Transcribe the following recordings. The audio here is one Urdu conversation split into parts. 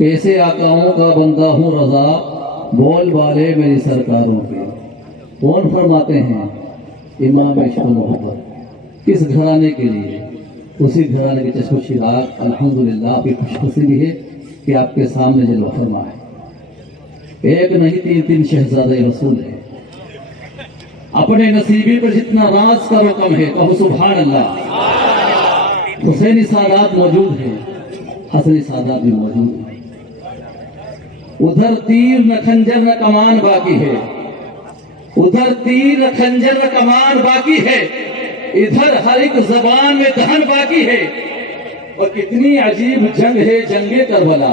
کیسے آقاؤں کا بندہ ہوں رضا، بول والے میری سرکاروں کے۔ کون فرماتے ہیں؟ امام عشق و محبت۔ کس گھرانے کے لیے؟ اسی گھرانے کے چشم و چراغ الحمدللہ آپ کی خوش نصیبی ہے کہ آپ کے سامنے جلوہ فرما ہے۔ ایک نہیں تین شہزادہ رسول ہے۔ اپنے نصیبی پر جتنا راز کا رقم ہے کہو سبحان اللہ۔ حسینی سادات موجود ہیں، حسنی سادات بھی موجود ہیں۔ ادھر تیر نہ خنجر نہ کمان باقی ہے، ادھر تیر نہ خنجر نہ کمان باقی ہے، ادھر ہر ایک زبان میں دہن باقی ہے۔ اور کتنی عجیب جنگ ہے جنگ کربلا،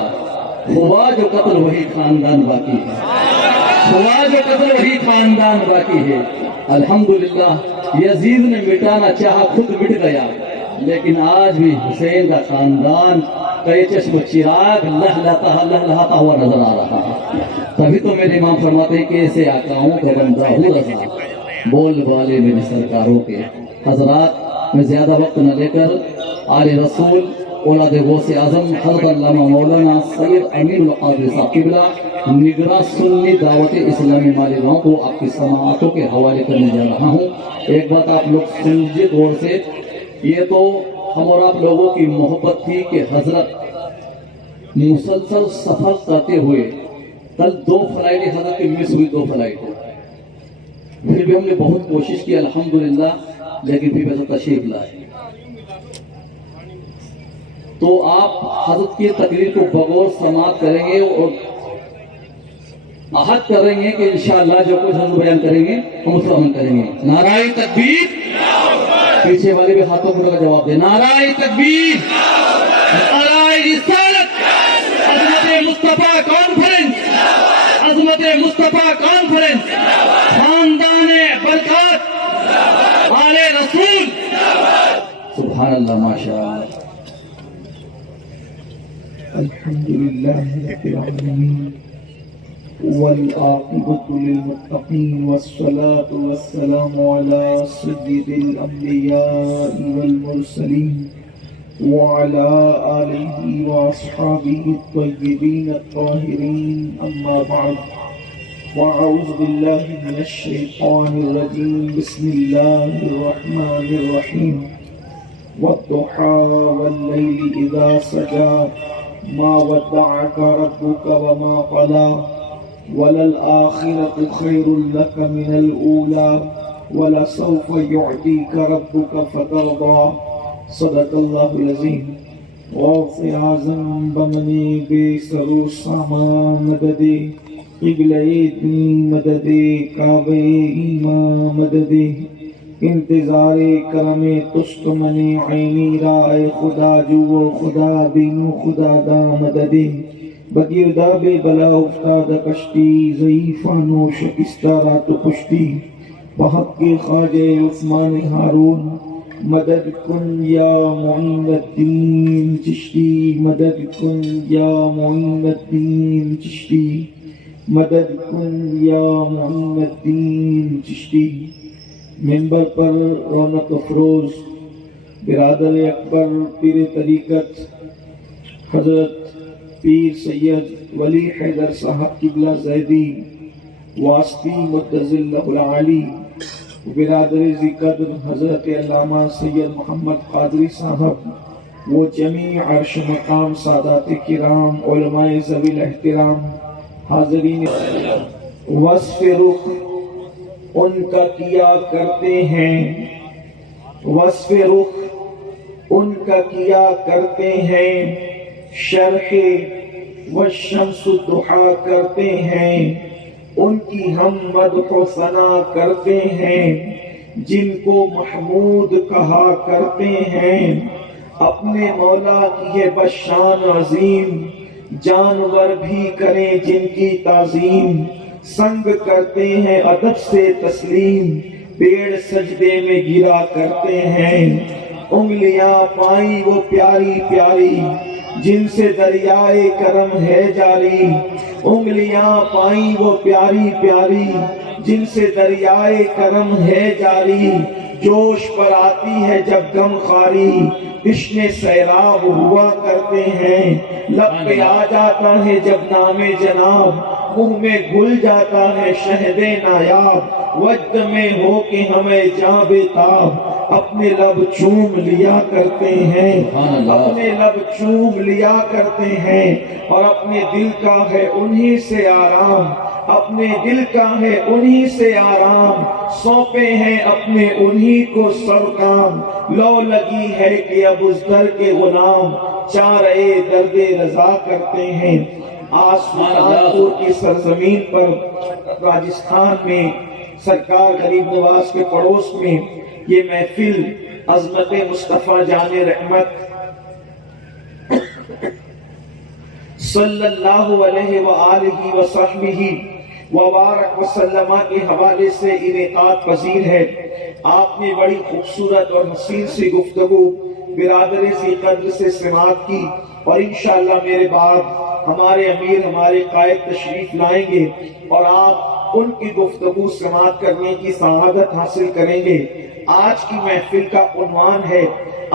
ہوا جو قتل وہی خاندان باقی ہے، ہوا جو قتل وہی خاندان باقی ہے۔ الحمدللہ یزید نے مٹانا چاہا خود مٹ گیا، لیکن آج بھی حسین کا خاندان کئی چشم چراغ لہلہتا ہوا نظر آ رہا ہے۔ تبھی تو میرے امام فرماتے ہیں کہ ایسے آقاؤں کا بندہ ہوں رضا، بول والے میرے سرکاروں کے۔ حضرات میں زیادہ وقت نہ لے کر آل رسول اولاد غوث اعظم حضرت علامہ مولانا سید امین القادری صاحب قبلہ نگراں سنی دعوت اسلامی مالیگاؤں کو آپ کی سماعتوں کے حوالے کرنے جا رہا ہوں۔ ایک بات آپ لوگ سمجھے غور سے، یہ تو ہم اور آپ لوگوں کی محبت تھی کہ حضرت مسلسل سفر کرتے ہوئے، کل 2 فلائٹیں حضرت کی مس ہوئی، 2 فلائٹیں، پھر بھی ہم نے بہت کوشش کی الحمدللہ، لیکن پھر ویسا تشریف لائے۔ تو آپ حضرت کی تقریر کو بغور سماعت کریں گے اور عہد کریں گے کہ انشاءاللہ جو کچھ ہم بیان کریں گے ہم اس پر عمل کریں گے۔ نعرہ تکبیر، پیچھے والے بھی ہاتھوں کو کا جواب دے۔ نعرہ تکبیر، نعرہ رسالت، عظمت مصطفیٰ کانفرنس، عظمت مصطفیٰ کانفرنس، خاندان برکات، آل رسول، سبحان اللہ، ماشاءاللہ۔ الحمدللہ رب العالمین والعاقبۃ للمتقین والصلاة والسلام علی سید الانبیاء والمرسلین وعلی آلہ واصحابہ الطیبین الطاہرین، اما بعد فاعوذ باللہ من الشیطان الرجیم، بسم اللہ الرحمن الرحیم۔ والضحى والليل إذا سجى ما ودعك ربك وما قلى وللآخرة خير لك من الأولى ولسوف يعطيك ربك فترضى، صدق الله العظيم۔ غوث اعظم بمنی بے سرو سامان مدد، قبلہ دین مدد، کعبہ ایمان مدد، انتظار کرم تست منی عینی رائے خدا جو خدا بینو خدا دا مدد، بگرداب بلا افتاد کشتی ضعیفان و شکستہ رات کشتی، بحق کے خواجہ عثمان ہارون مدد کن یا معین الدین چشتی، مدد کن یا معین الدین چشتی، مدد کن یا معین الدین چشتی۔ ممبر پر رونق افروز برادر اکبر پیر طریقت حضرت پیر سید ولی حیدر صاحب قبلہ زیدی واسطی متزل العالی، برادر ذی قدر حضرت علامہ سید محمد قادری صاحب و جمیع عرش مقام سادات کرام علماء ذوی الاحترام، حاضرین وصف رخ ان کا کیا کرتے ہیں، وصف رخ ان کا کیا کرتے ہیں، شرح والشمس ضحیٰ کرتے ہیں، ان کی ہم مدح و ثنا کرتے ہیں، جن کو محمود کہا کرتے ہیں، اپنے مولا کی یہ بشان عظیم، جانور بھی کریں جن کی تعظیم، سنگ کرتے ہیں ادب سے تسلیم، پیڑ سجدے میں گرا کرتے ہیں، انگلیاں پائیں وہ پیاری پیاری، جن سے دریائے کرم ہے جاری، انگلیاں پائیں وہ پیاری پیاری، جن سے دریائے کرم ہے جاری، جوش پر آتی ہے جب غم خواری، تشنے سیراب ہوا کرتے ہیں، لب پہ آ جاتا ہے جب نام جناب، منہ میں گھل جاتا ہے شہد نایاب، وجد میں ہو کہ ہمیں جاں بے تاب، اپنے لب چوم لیا کرتے ہیں، اپنے لب چوم لیا کرتے ہیں، اور اپنے دل کا ہے انہی سے آرام، اپنے دل کا ہے انہی سے آرام، سونپے ہیں اپنے انہی کو سر کام، لو لگی ہے کہ اب اس در کے غلام، چارے درد رضا کرتے ہیں۔ سلطانپور کی سرزمین پر راجستھان میں سرکار غریب نواز کے پڑوس میں یہ محفل عظمت مصطفیٰ جان رحمت صلی اللہ علیہ وآلہ وصحبہ وبارک وسلم کے حوالے سے انعقاد پذیر ہے۔ آپ نے بڑی خوبصورت اور حسین سی گفتگو برادر ذی قدر سے سماعت کی، اور انشاءاللہ میرے بعد ہمارے امیر ہمارے قائد تشریف لائیں گے اور آپ ان کی گفتگو سماعت کرنے کی سعادت حاصل کریں گے۔ آج کی محفل کا عنوان ہے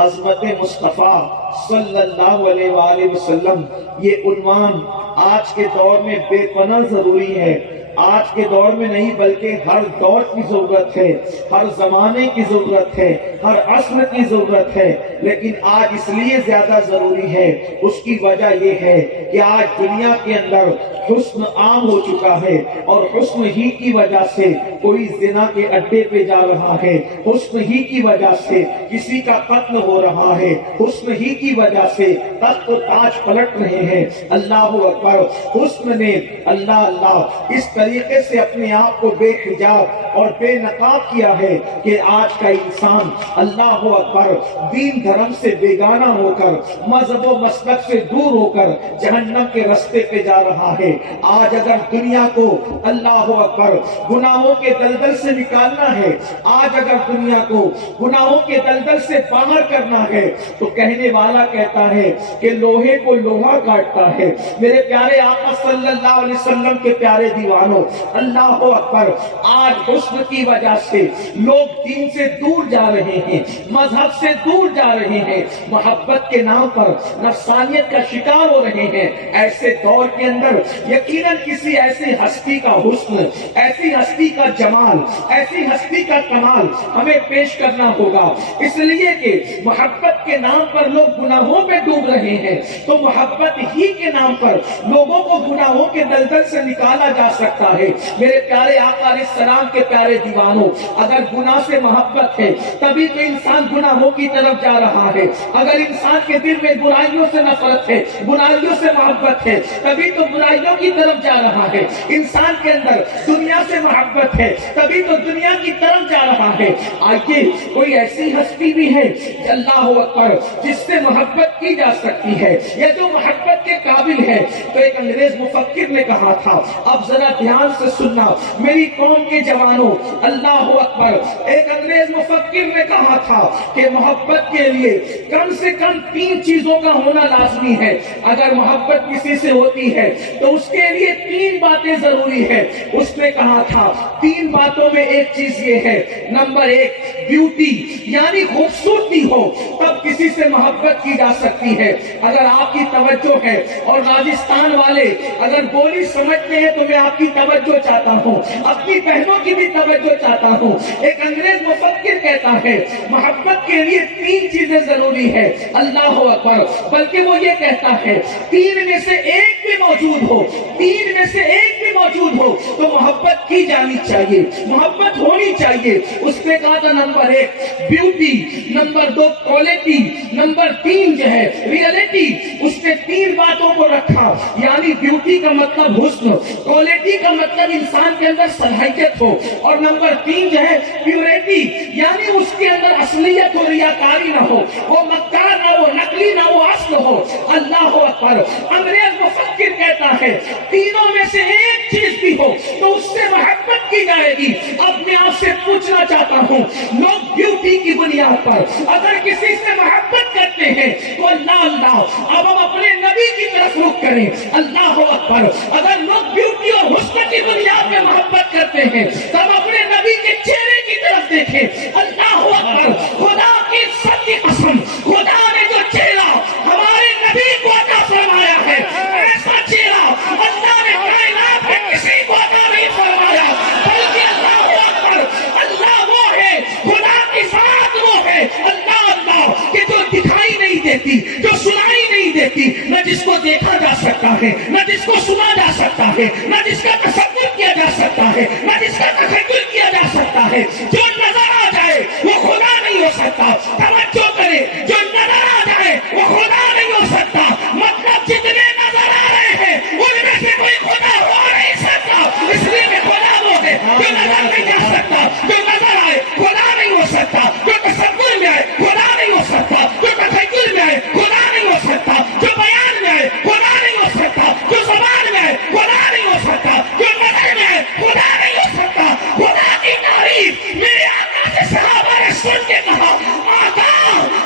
عظمت مصطفیٰ صلی اللہ علیہ وآلہ وسلم۔ یہ عنوان آج کے دور میں بے پناہ ضروری ہے، آج کے دور میں نہیں بلکہ ہر دور کی ضرورت ہے، ہر زمانے کی ضرورت ہے، ہر عصر کی ضرورت ہے، لیکن آج اس لیے زیادہ ضروری ہے، اس کی وجہ یہ ہے کہ آج دنیا کے اندر حسن عام ہو چکا ہے، اور حسن ہی کی وجہ سے کوئی زنا کے اڈے پہ جا رہا ہے، حسن ہی کی وجہ سے کسی کا قتل ہو رہا ہے، حسن ہی کی وجہ سے تخت و تاج پلٹ رہے ہیں۔ اللہ اکبر! حسن نے اللہ اس طریقے سے اپنے آپ کو بے حجاب اور بے نقاب کیا ہے کہ آج کا انسان اللہ اکبر دین دھرم سے بیگانہ ہو کر، مذہب و مسلک سے دور ہو کر جہنم کے رستے پہ جا رہا ہے۔ آج اگر دنیا کو اللہ اکبر گناہوں کے دلدل سے نکالنا ہے، آج اگر دنیا کو گناہوں کے دلدل سے باہر کرنا ہے، تو کہنے والا کہتا ہے کہ لوہے کو لوہا کاٹتا ہے۔ میرے پیارے آقا صلی اللہ علیہ وسلم کے پیارے دیوانوں، اللہ اکبر! آج حسن کی وجہ سے لوگ دین سے دور جا رہے ہیں، مذہب سے دور جا رہے ہیں، محبت کے نام پر نفسانیت کا شکار ہو رہے ہیں۔ ایسے دور کے اندر یقیناً کسی ایسی ہستی کا حسن، ایسی ہستی کا جمال، ایسی ہستی کا کمال ہمیں پیش کرنا ہوگا، اس لیے کہ محبت کے نام پر لوگ گناہوں میں ڈوب رہے ہیں، تو محبت ہی کے نام پر لوگوں کو گناہوں کے دلدل سے نکالا جا سکتا ہے۔ میرے پیارے آقا علیہ السلام کے پیارے دیوانوں، اگر گناہ سے محبت ہے تبھی تو انسان گناہوں کی طرف جا رہا ہے، اگر انسان کے دل میں برائیوں سے نفرت ہے، برائیوں سے محبت ہے، تبھی تو برائیوں کی طرف جا رہا ہے۔ انسان کے اندر دنیا سے محبت ہے تبھی تو دنیا کی طرف جا رہا ہے۔ آئیے کوئی ایسی ہستی بھی ہے اللہ اکبر جس سے محبت کی جا سکتی ہے، یا جو محبت کے قابل ہے۔ تو ایک انگریز مفکر نے کہا تھا، اب ذرا دھیان سے سننا میری قوم کے جوانوں، اللہ اکبر! ایک انگریز مفکر نے کہا تھا کہ محبت کے لیے کم سے کم 3 چیزوں کا ہونا لازمی ہے۔ اگر محبت کسی سے ہوتی ہے تو اس کے لیے 3 باتیں ضروری ہے۔ اس نے کہا تھا 3 باتوں میں ایک چیز یہ ہے، نمبر 1 بیوٹی، یعنی خوبصورتی ہو تب کسی سے محبت کی جا سکتی ہے۔ اگر آپ کی توجہ ہے، اور راجستھان والے اگر بولی سمجھتے ہیں تو میں آپ کی توجہ چاہتا ہوں، اپنی بہنوں کی بھی توجہ چاہتا ہوں۔ ایک انگریز مفکر کہتا ہے محبت کے لیے 3 چیزیں ضروری ہے، اللہ اکبر! بلکہ وہ یہ کہتا ہے 3 میں سے ایک بھی موجود ہو، 3 میں سے ایک بھی موجود ہو تو محبت کی جانی چاہیے، محبت ہونی چاہیے۔ اس نے کہا تھا number 1 beauty, number 2 quality, number 3 جو ہے ریئلٹی۔ اس نے 3 باتوں کو رکھا، یعنی بیوٹی کا مطلب حسن، کوالٹی کا مطلب انسان کے اندر صلاحیت ہو، اور نمبر 3 جو ہے پیورٹی، یعنی اس کے اندر اصلیت ہو، ریاکاری نہ ہو، وہ مکار نہ ہو، نقلی نہ ہو، اصل ہو۔ اللہ اکبر! انگریز مفکر کہتا ہے تینوں میں سے ایک چیز بھی ہو تو اس سے محبت کی جائے گی۔ اپنے آپ سے پوچھنا چاہتا ہوں، لوگ بیوٹی کی بنیاد پر اگر کسی سے محبت کرتے ہیں تو اللہ اللہ اب ہم اپنے نبی کی طرف رخ کریں. اللہ اکبر. اگر لوگ بیوٹی اور حسن کی بنیاد میں محبت کرتے ہیں تو ہم اپنے نبی کے چہرے کی طرف دیکھیں. اللہ اکبر. خدا کی سچی قسم, خدا نے جو چہرہ ہمارے نبی کو عطا فرمایا ہے, ایسا چہرہ اللہ نے کائنات میں کسی کو عطا نہیں فرمایا. بلکہ اللہ اکبر, اللہ وہ ہے, خدا کی ذات وہ ہے, اللہ اللہ کہ جو دکھائی نہیں دیتی, جو سنائی نہیں دیتی, نہ جس کو دیکھا جا سکتا ہے, نہ جس کو سنا جا سکتا ہے, نہ جس کا تصور کیا جا سکتا ہے, نہ جس کا تخیل کیا جا سکتا ہے. جو نظر آ جائے وہ خدا نہیں ہو سکتا. توجہ کرے, جو نظر آ جائے وہ خدا نہیں ہو سکتا. مطلب جتنے نظر آ رہے ہیں ان میں سے کوئی خدا ہو نہیں سکتا. اس لیے میں خدا وہ ہے جو نظر نہیں جا سکتا, جو نظر آئے خدا نہیں ہو سکتا, جو تصور میں آئے خدا نہیں ہو سکتا, جو تخیل میں آئے خدا نہیں ہو سکتا, جو بیان میں آئے خدا نہیں ہو سکتا, جو زبان میں آئے خدا نہیں ہو سکتا, جو نظر میں آئے خدا نہیں ہو سکتا. خدا کی تعریف میرے آقا سے صحابہ نے سن کے کہا, آقا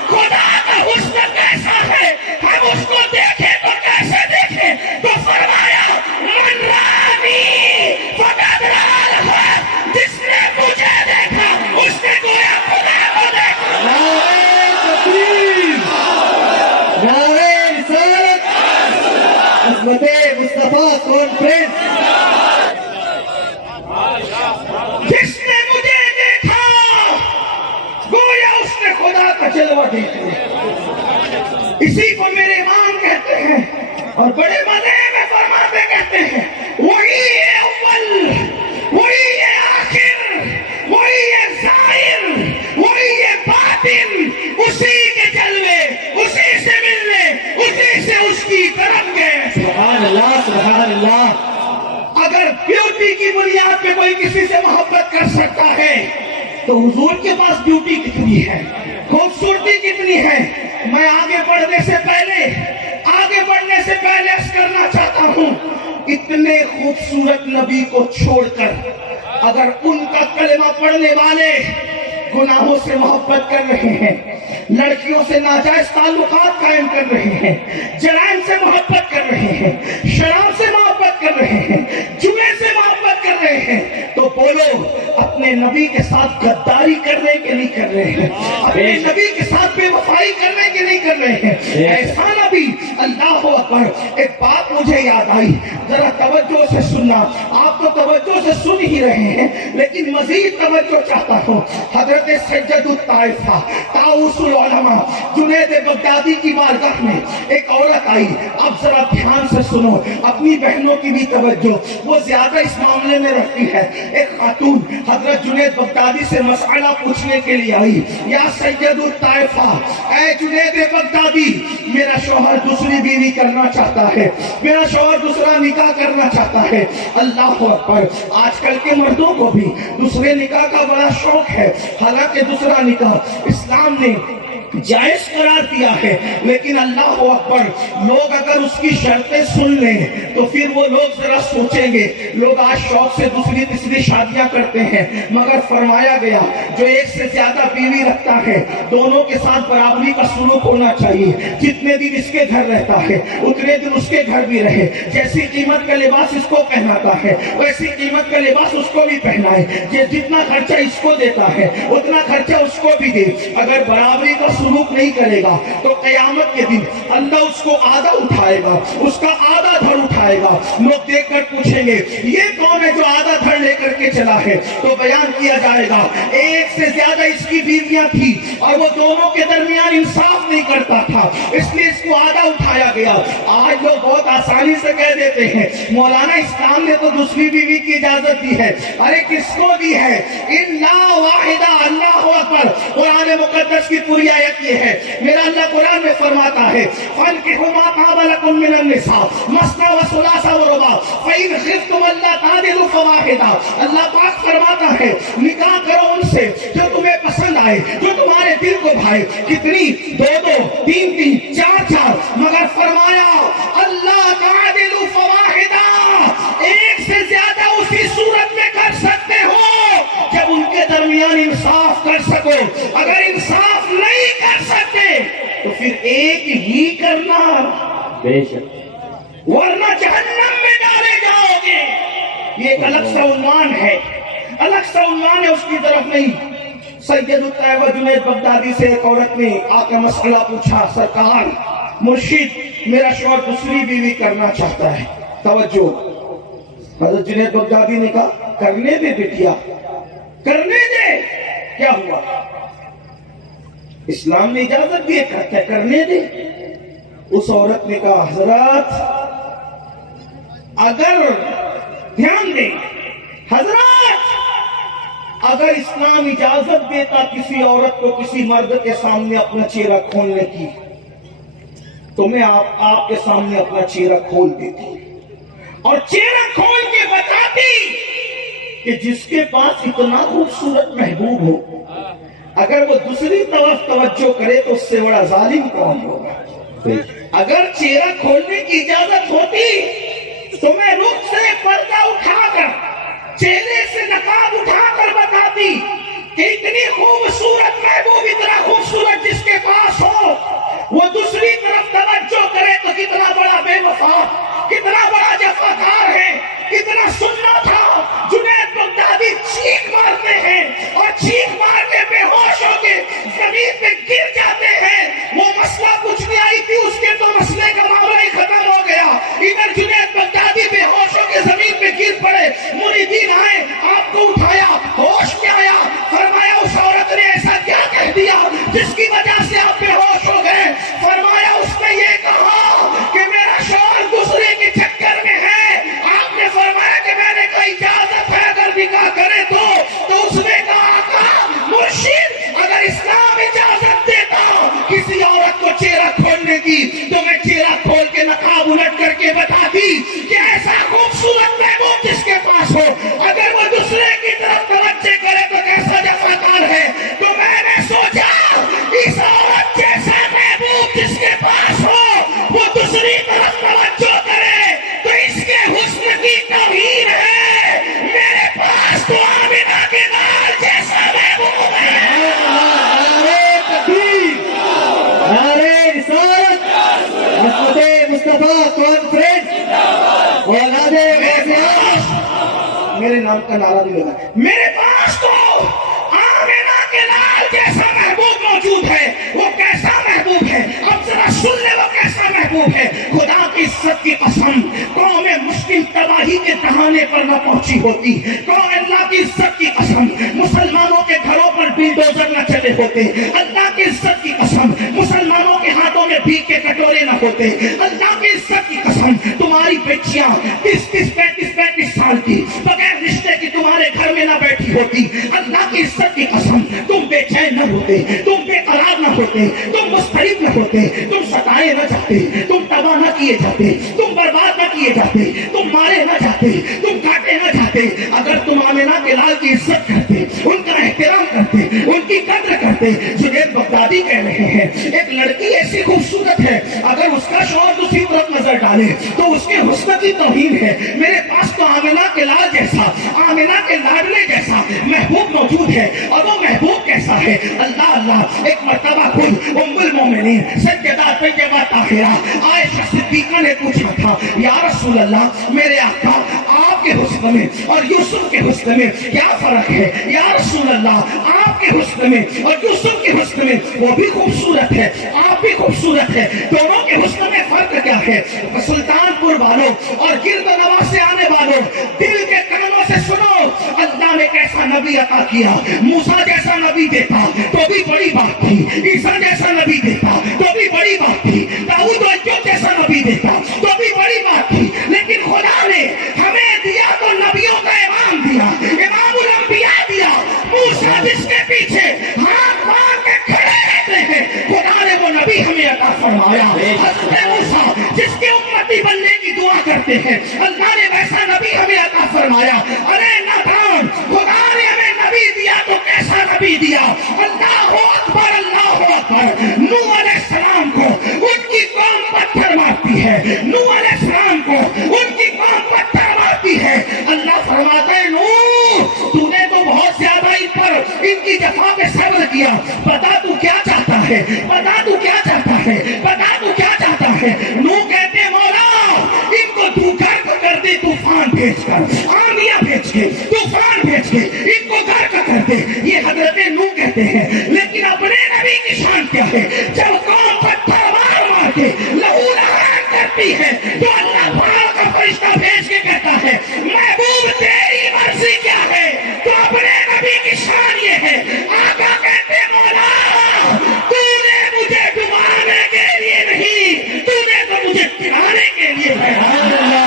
خدا کا حسن کیسا ہے, ہم اس کو دیکھیں تو کیسے دیکھیں. تو فرمایا من رانی فقد رأى الحق, جس نے مجھے دیکھا اس نے گویا خدا کو دیکھا. نعرہ تکبیر, نعرہ رسالت, عظمت مصطفیٰ کانفرنس. جس نے مجھے دیکھا گویا اس نے خدا کا جلوہ دیکھ لیا. اسی کو میرے امام کہتے ہیں اور بڑے مزے میں فرماتے کہتے ہیں, وہی ہے اول, وہی ہے آخر, وہی ہے ظاہر, وہی ہے باطن. اسی کے جلوے, اسی سے ملنے, اسی سے اس کی طرف گئے. سبحان اللہ, سبحان اللہ. اگر بیوٹی کی بنیاد پہ کوئی کسی سے محبت کر سکتا ہے تو حضور کے پاس بیوٹی کتنی ہے, خوبصورتی کتنی ہے. میں آگے بڑھنے سے پہلے عرض کرنا چاہتا ہوں, اتنے خوبصورت نبی کو چھوڑ کر اگر ان کا کلمہ پڑھنے والے گناہوں سے محبت کر رہے ہیں, لڑکیوں سے ناجائز تعلقات قائم کر رہے ہیں, جرائم سے محبت کر رہے ہیں, شراب سے محبت کر رہے ہیں, جوے سے محبت کر رہے ہیں, تو بولو اپنے نبی کے ساتھ غداری کرنے کے نہیں کر رہے ہیں, اپنے نبی کے ساتھ بے وفائی کرنے کے نہیں کر رہے ہیں. ایسا نبی. اللہ اکبر. ایک بات مجھے یاد آئی, ذرا توجہ سے سننا. آپ تو توجہ سے سن ہی رہے ہیں لیکن مزید توجہ چاہتا ہوں. حضرت سید الطائفہ طاؤس العلماء جنید بغدادی کی بارگاہ میں ایک عورت آئی. اب ذرا دھیان سے سنو, اپنی بہنوں کی بھی توجہ, وہ زیادہ اس معاملے میں رکھتی ہے. ایک خاتون حضرت جنید بغدادی سے مسئلہ پوچھنے کے لیے آئی, یا سید الطائفہ, اے جنید بغدادی, میرا شوہر دوسری بیوی کرنا چاہتا ہے, میرا شوہر دوسرا نکاح کرنا چاہتا ہے. اللہ اکبر. آج کل کے مردوں کو بھی دوسرے نکاح کا بڑا شوق ہے, حالانکہ دوسرا نکاح اسلام نے جائز قرار دیا ہے, لیکن اللہ اکبر, لوگ اگر اس کی شرطیں سن لیں تو پھر وہ لوگ ذرا سوچیں گے. لوگ آج شوق سے دوسری تیسری شادیاں کرتے ہیں, مگر فرمایا گیا جو ایک سے زیادہ بیوی رکھتا ہے دونوں کے ساتھ برابری کا سلوک ہونا چاہیے. جتنے دن اس کے گھر رہتا ہے اتنے دن اس کے گھر بھی رہے. جیسی قیمت کا لباس اس کو پہناتا ہے ویسی قیمت کا لباس اس کو بھی پہنائے. جتنا خرچہ اس کو دیتا ہے اتنا خرچہ اس کو بھی دے. اگر برابری کا سلوک نہیں کرے گا تو قیامت کے دن اللہ اس کو آدھا اٹھائے گا, اس کا آدھا دھڑ اٹھائے گا. لوگ دیکھ کر پوچھیں گے یہ کون ہے جو آدھا دھڑ لے کر کے چلا ہے, تو بیان کیا جائے گا ایک سے زیادہ اس کی بیویاں تھی اور وہ دونوں کے درمیان انصاف نہیں کرتا تھا, اس لیے اس کو آدھا اٹھایا گیا. آج لوگ بہت آسانی سے کہہ دیتے ہیں مولانا اسلام نے تو دوسری بیوی کی اجازت دی ہے. ارے کس کو دی ہے؟ الا واحدہ. اللہ اکبر. قرآن مقدس کی پوری آیت یہ ہے, میرا اللہ قرآن میں فرماتا ہے فَانْكِحُوا مَا طَابَ لَكُم مِّنَ النِّسَاءِ مَثْنَىٰ وَثُلَاثَ وَرُبَاعَ فَإِنْ خِفْتُمْ أَلَّا تَعْدِلُوا فَوَاحِدَةً. اللہ پاک فرماتا ہے نکاح کرو ان سے جو تمہیں پسند آئے, جو تمہارے دل کو بھائے. کتنی؟ 2 3 4, مگر فرمایا اللہ تعدلوا فواحدہ, ایک سے زیادہ اسی صورت میں کر سکتے ہو جب ان کے درمیان انصاف کر سکو. اگر انصاف نہیں کر سکتے تو پھر ایک ہی کرنا، بے شک، ورنہ جہنم میں ڈالے جاؤ گے۔ یہ ایک الگ سا عنوان ہے، الگ سا عنوان ہے، اس کی طرف نہیں۔ سید الطیبہ جنید بغدادی سے ایک عورت نے آ کے مسئلہ پوچھا، سرکار مرشد میرا شوہر دوسری بیوی کرنا چاہتا ہے۔ توجہ، حضرت جنید بغدادی نے کہا کرنے دے بیٹیا، کرنے دے۔ کیا ہوا؟ اسلام نے اجازت دی ہے، کرنے دے۔ اس عورت نے کہا حضرات اگر دھیان دیں، حضرات اگر اسلام اجازت دیتا کسی عورت کو کسی مرد کے سامنے اپنا چہرہ کھولنے کی تو میں آپ کے سامنے اپنا چہرہ کھول دیتی اور چہرہ کھول کے بتاتی کہ جس کے پاس اتنا خوبصورت محبوب ہو اگر وہ دوسری طرف توجہ کرے تو اس سے بڑا ظالم کون ہوگا؟ اگر چہرہ کھولنے کی اجازت ہوتی تو میں رخ سے پردہ اٹھا کر، چہرے سے نقاب اٹھا کر بتاتی کہ اتنی خوبصورت محبوب، اتنا خوبصورت جس کے پاس ہو وہ دوسری طرف توجہ کرے تو کتنا بڑا بے وفا، کتنا بڑا جفاکار ہے، کتنا سننا تھا۔ جنید بغدادی چیخ مارتے ہیں اور چیخ مار کے بے ہوش ہو کے زمین پہ گر جاتے ہیں۔ وہ مسئلہ کچھ نہیں آئی تھی، اس کے تو مسئلے کا معاملہ ہی ختم ہو گیا۔ ادھر جنید بغدادی بے ہوش ہو کے زمین پہ گر پڑے، مریدین آئے، آپ کو اٹھایا، ہوش میں آیا، فرمایا اس عورت نے ایسا کیا کہہ دیا جس کی وجہ سے آپ بے ہوش ہو گئے؟ فرمایا اس نے یہ کہا کہ میرا شوہر دوسرے کے چکر میں ہے۔ آپ نے فرمایا کہ میں نے کہا اجازت ہے اگر نکاح کرے تو اس نے کہا آقا مرشد اگر اسلام اجازت دیتا کسی عورت کو چہرہ کھولنے کی تو میں چہرہ کھول کے نقاب الٹ کر کے بتاتی کہ ایسا خوبصورت محبوب جس کے پاس ہو اگر وہ دوسرے کی طرف توجہ کرے تو کیسا جفاکار ہے۔ تو میں نے سوچا اس عورت جیسا محبوب جس کے پاس ہو وہ دوسری طرف توجہ کرے تو اس کے حسن کی توہین ہے۔ میرے پاس تو آمنہ کے لال جیسا محبوب ہے۔ میرے نام کا نعرہ بھی لگا، میرے پاس تو آمنہ کے لال جیسا محبوب موجود ہے۔ وہ کیسا محبوب ہے؟ اب ذرا سن لے وہ کیسا محبوب ہے۔ خدا کی عزت کی قسم قوم مسلم تباہی کے دہانے پر نہ پہنچی ہوتی، قوم اللہ کی عزت کی قسم مسلمانوں کے گھروں پر بلڈوزر نہ چلے ہوتے، اللہ کی عزت کی قسم مسلمانوں کے ہاتھوں میں بھیک کے کٹورے نہ ہوتے، اللہ کی عزت کی قسم تمہاری بچیاں 30-35 سال کی بغیر رشتے کی تمہارے گھر میں نہ بیٹھی ہوتی، اللہ کی عزت کی قسم تم بے چین نہ ہوتے، تم بے قرار نہ ہوتے، تم مضطرب نہ ہوتے، تم ستائے نہ جاتے، تم تباہ نہ کیے جاتے، تم برباد نہ کیے جاتے، تم مارے نہ جاتے، تم کاٹے نہ جاتے۔ اگر تم آمنہ کے لال کی عزت کرتے، ان کا احترام کرتے، ان کی قدر کرتے۔ جنید بغدادی کہہ رہے ہیں ایک لڑکی ایسی خوبصورت ہے اگر اس کا شوہر دوسری طرف نظر ڈالے تو اس کے حسن کی توہین ہے۔ میرے پاس تو آمنہ کے لال جیسا، آمنہ کے لاڈلے جیسا محبوب موجود ہے۔ اور وہ محبوب کیسا ہے؟ اللہ اللہ، ایک مرتبہ خود ام المومنین سیدہ طیبہ طاہرہ عائشہ صدیقہ نے پوچھا تھا یا رسول اللہ میرے آقا آپ کے حسن میں اور یوسف کے حسن میں کیا فرق ہے؟ یا رسول اللہ آپ کے حسن میں اور یوسف کے حسن میں وہ بھی خوبصورت ہے، آپ بھی خوبصورت ہے، دونوں کے حسن میں فرق کیا ہے؟ سلطان پور والوں اور گرد نواز سے آنے والوں دل کے کانوں سے سنو، اللہ نے کیسا نبی عطا کیا۔ موسیٰ جیسا نبی دیتا تو بھی بڑی بات تھی، عیسیٰ جیسا نبی دیتا تو بھی بڑی بات تھی، داؤد و ایوب جیسا نبی دیتا تو بھی بڑی بات تھی، لیکن خدا نے ہمیں دیا تو نبیوں کا امام دیا، امام الانبیاء دیا۔ موسیٰ جس کے پیچھے ہاتھ باندھ کے کھڑے رہتے ہیں، خدا نے وہ نبی ہمیں عطا فرمایا۔ حضرت موسیٰ جس کے امتی بننے کی دعا کرتے ہیں، اللہ نے ویسا نبی ہمیں عطا فرمایا۔ ارے نادان، خدا نے ہمیں نبی دیا تو کیسا نبی دیا؟ اللہ اکبر، اللہ اکبر۔ نوح علیہ السلام کو ان کی قوم پتھر مارتی ہے، نوح علیہ السلام کو ان کی قوم پتھر مارتی ہے۔ اللہ فرماتے ہیں نوح تو نے تو بہت زیادہ ان پر ان کی جفا پہ صبر کیا، بتا تو کیا چاہتا ہے، بتا تو کیا چاہتا ہے؟ بھیج کر, آندیاں بھیج کے, طوفان بھیج کے ان کو غرق کر دے. یہ حضرت نوح کہتے ہیں. لیکن اپنے نبی کی شان کیا ہے؟ جب قوم پتھر مار مار کے لہو لہان کرتی ہے تو اللہ پاک کا فرشتہ بھیج کے کہتا ہے محبوب تیری مرضی کیا ہے؟ تو اپنے نبی کی شان یہ ہے. آقا کہتے مولا تو نے مجھے ڈبانے کے لیے نہیں, تو نے تو مجھے گرانے کے لیے پیدا,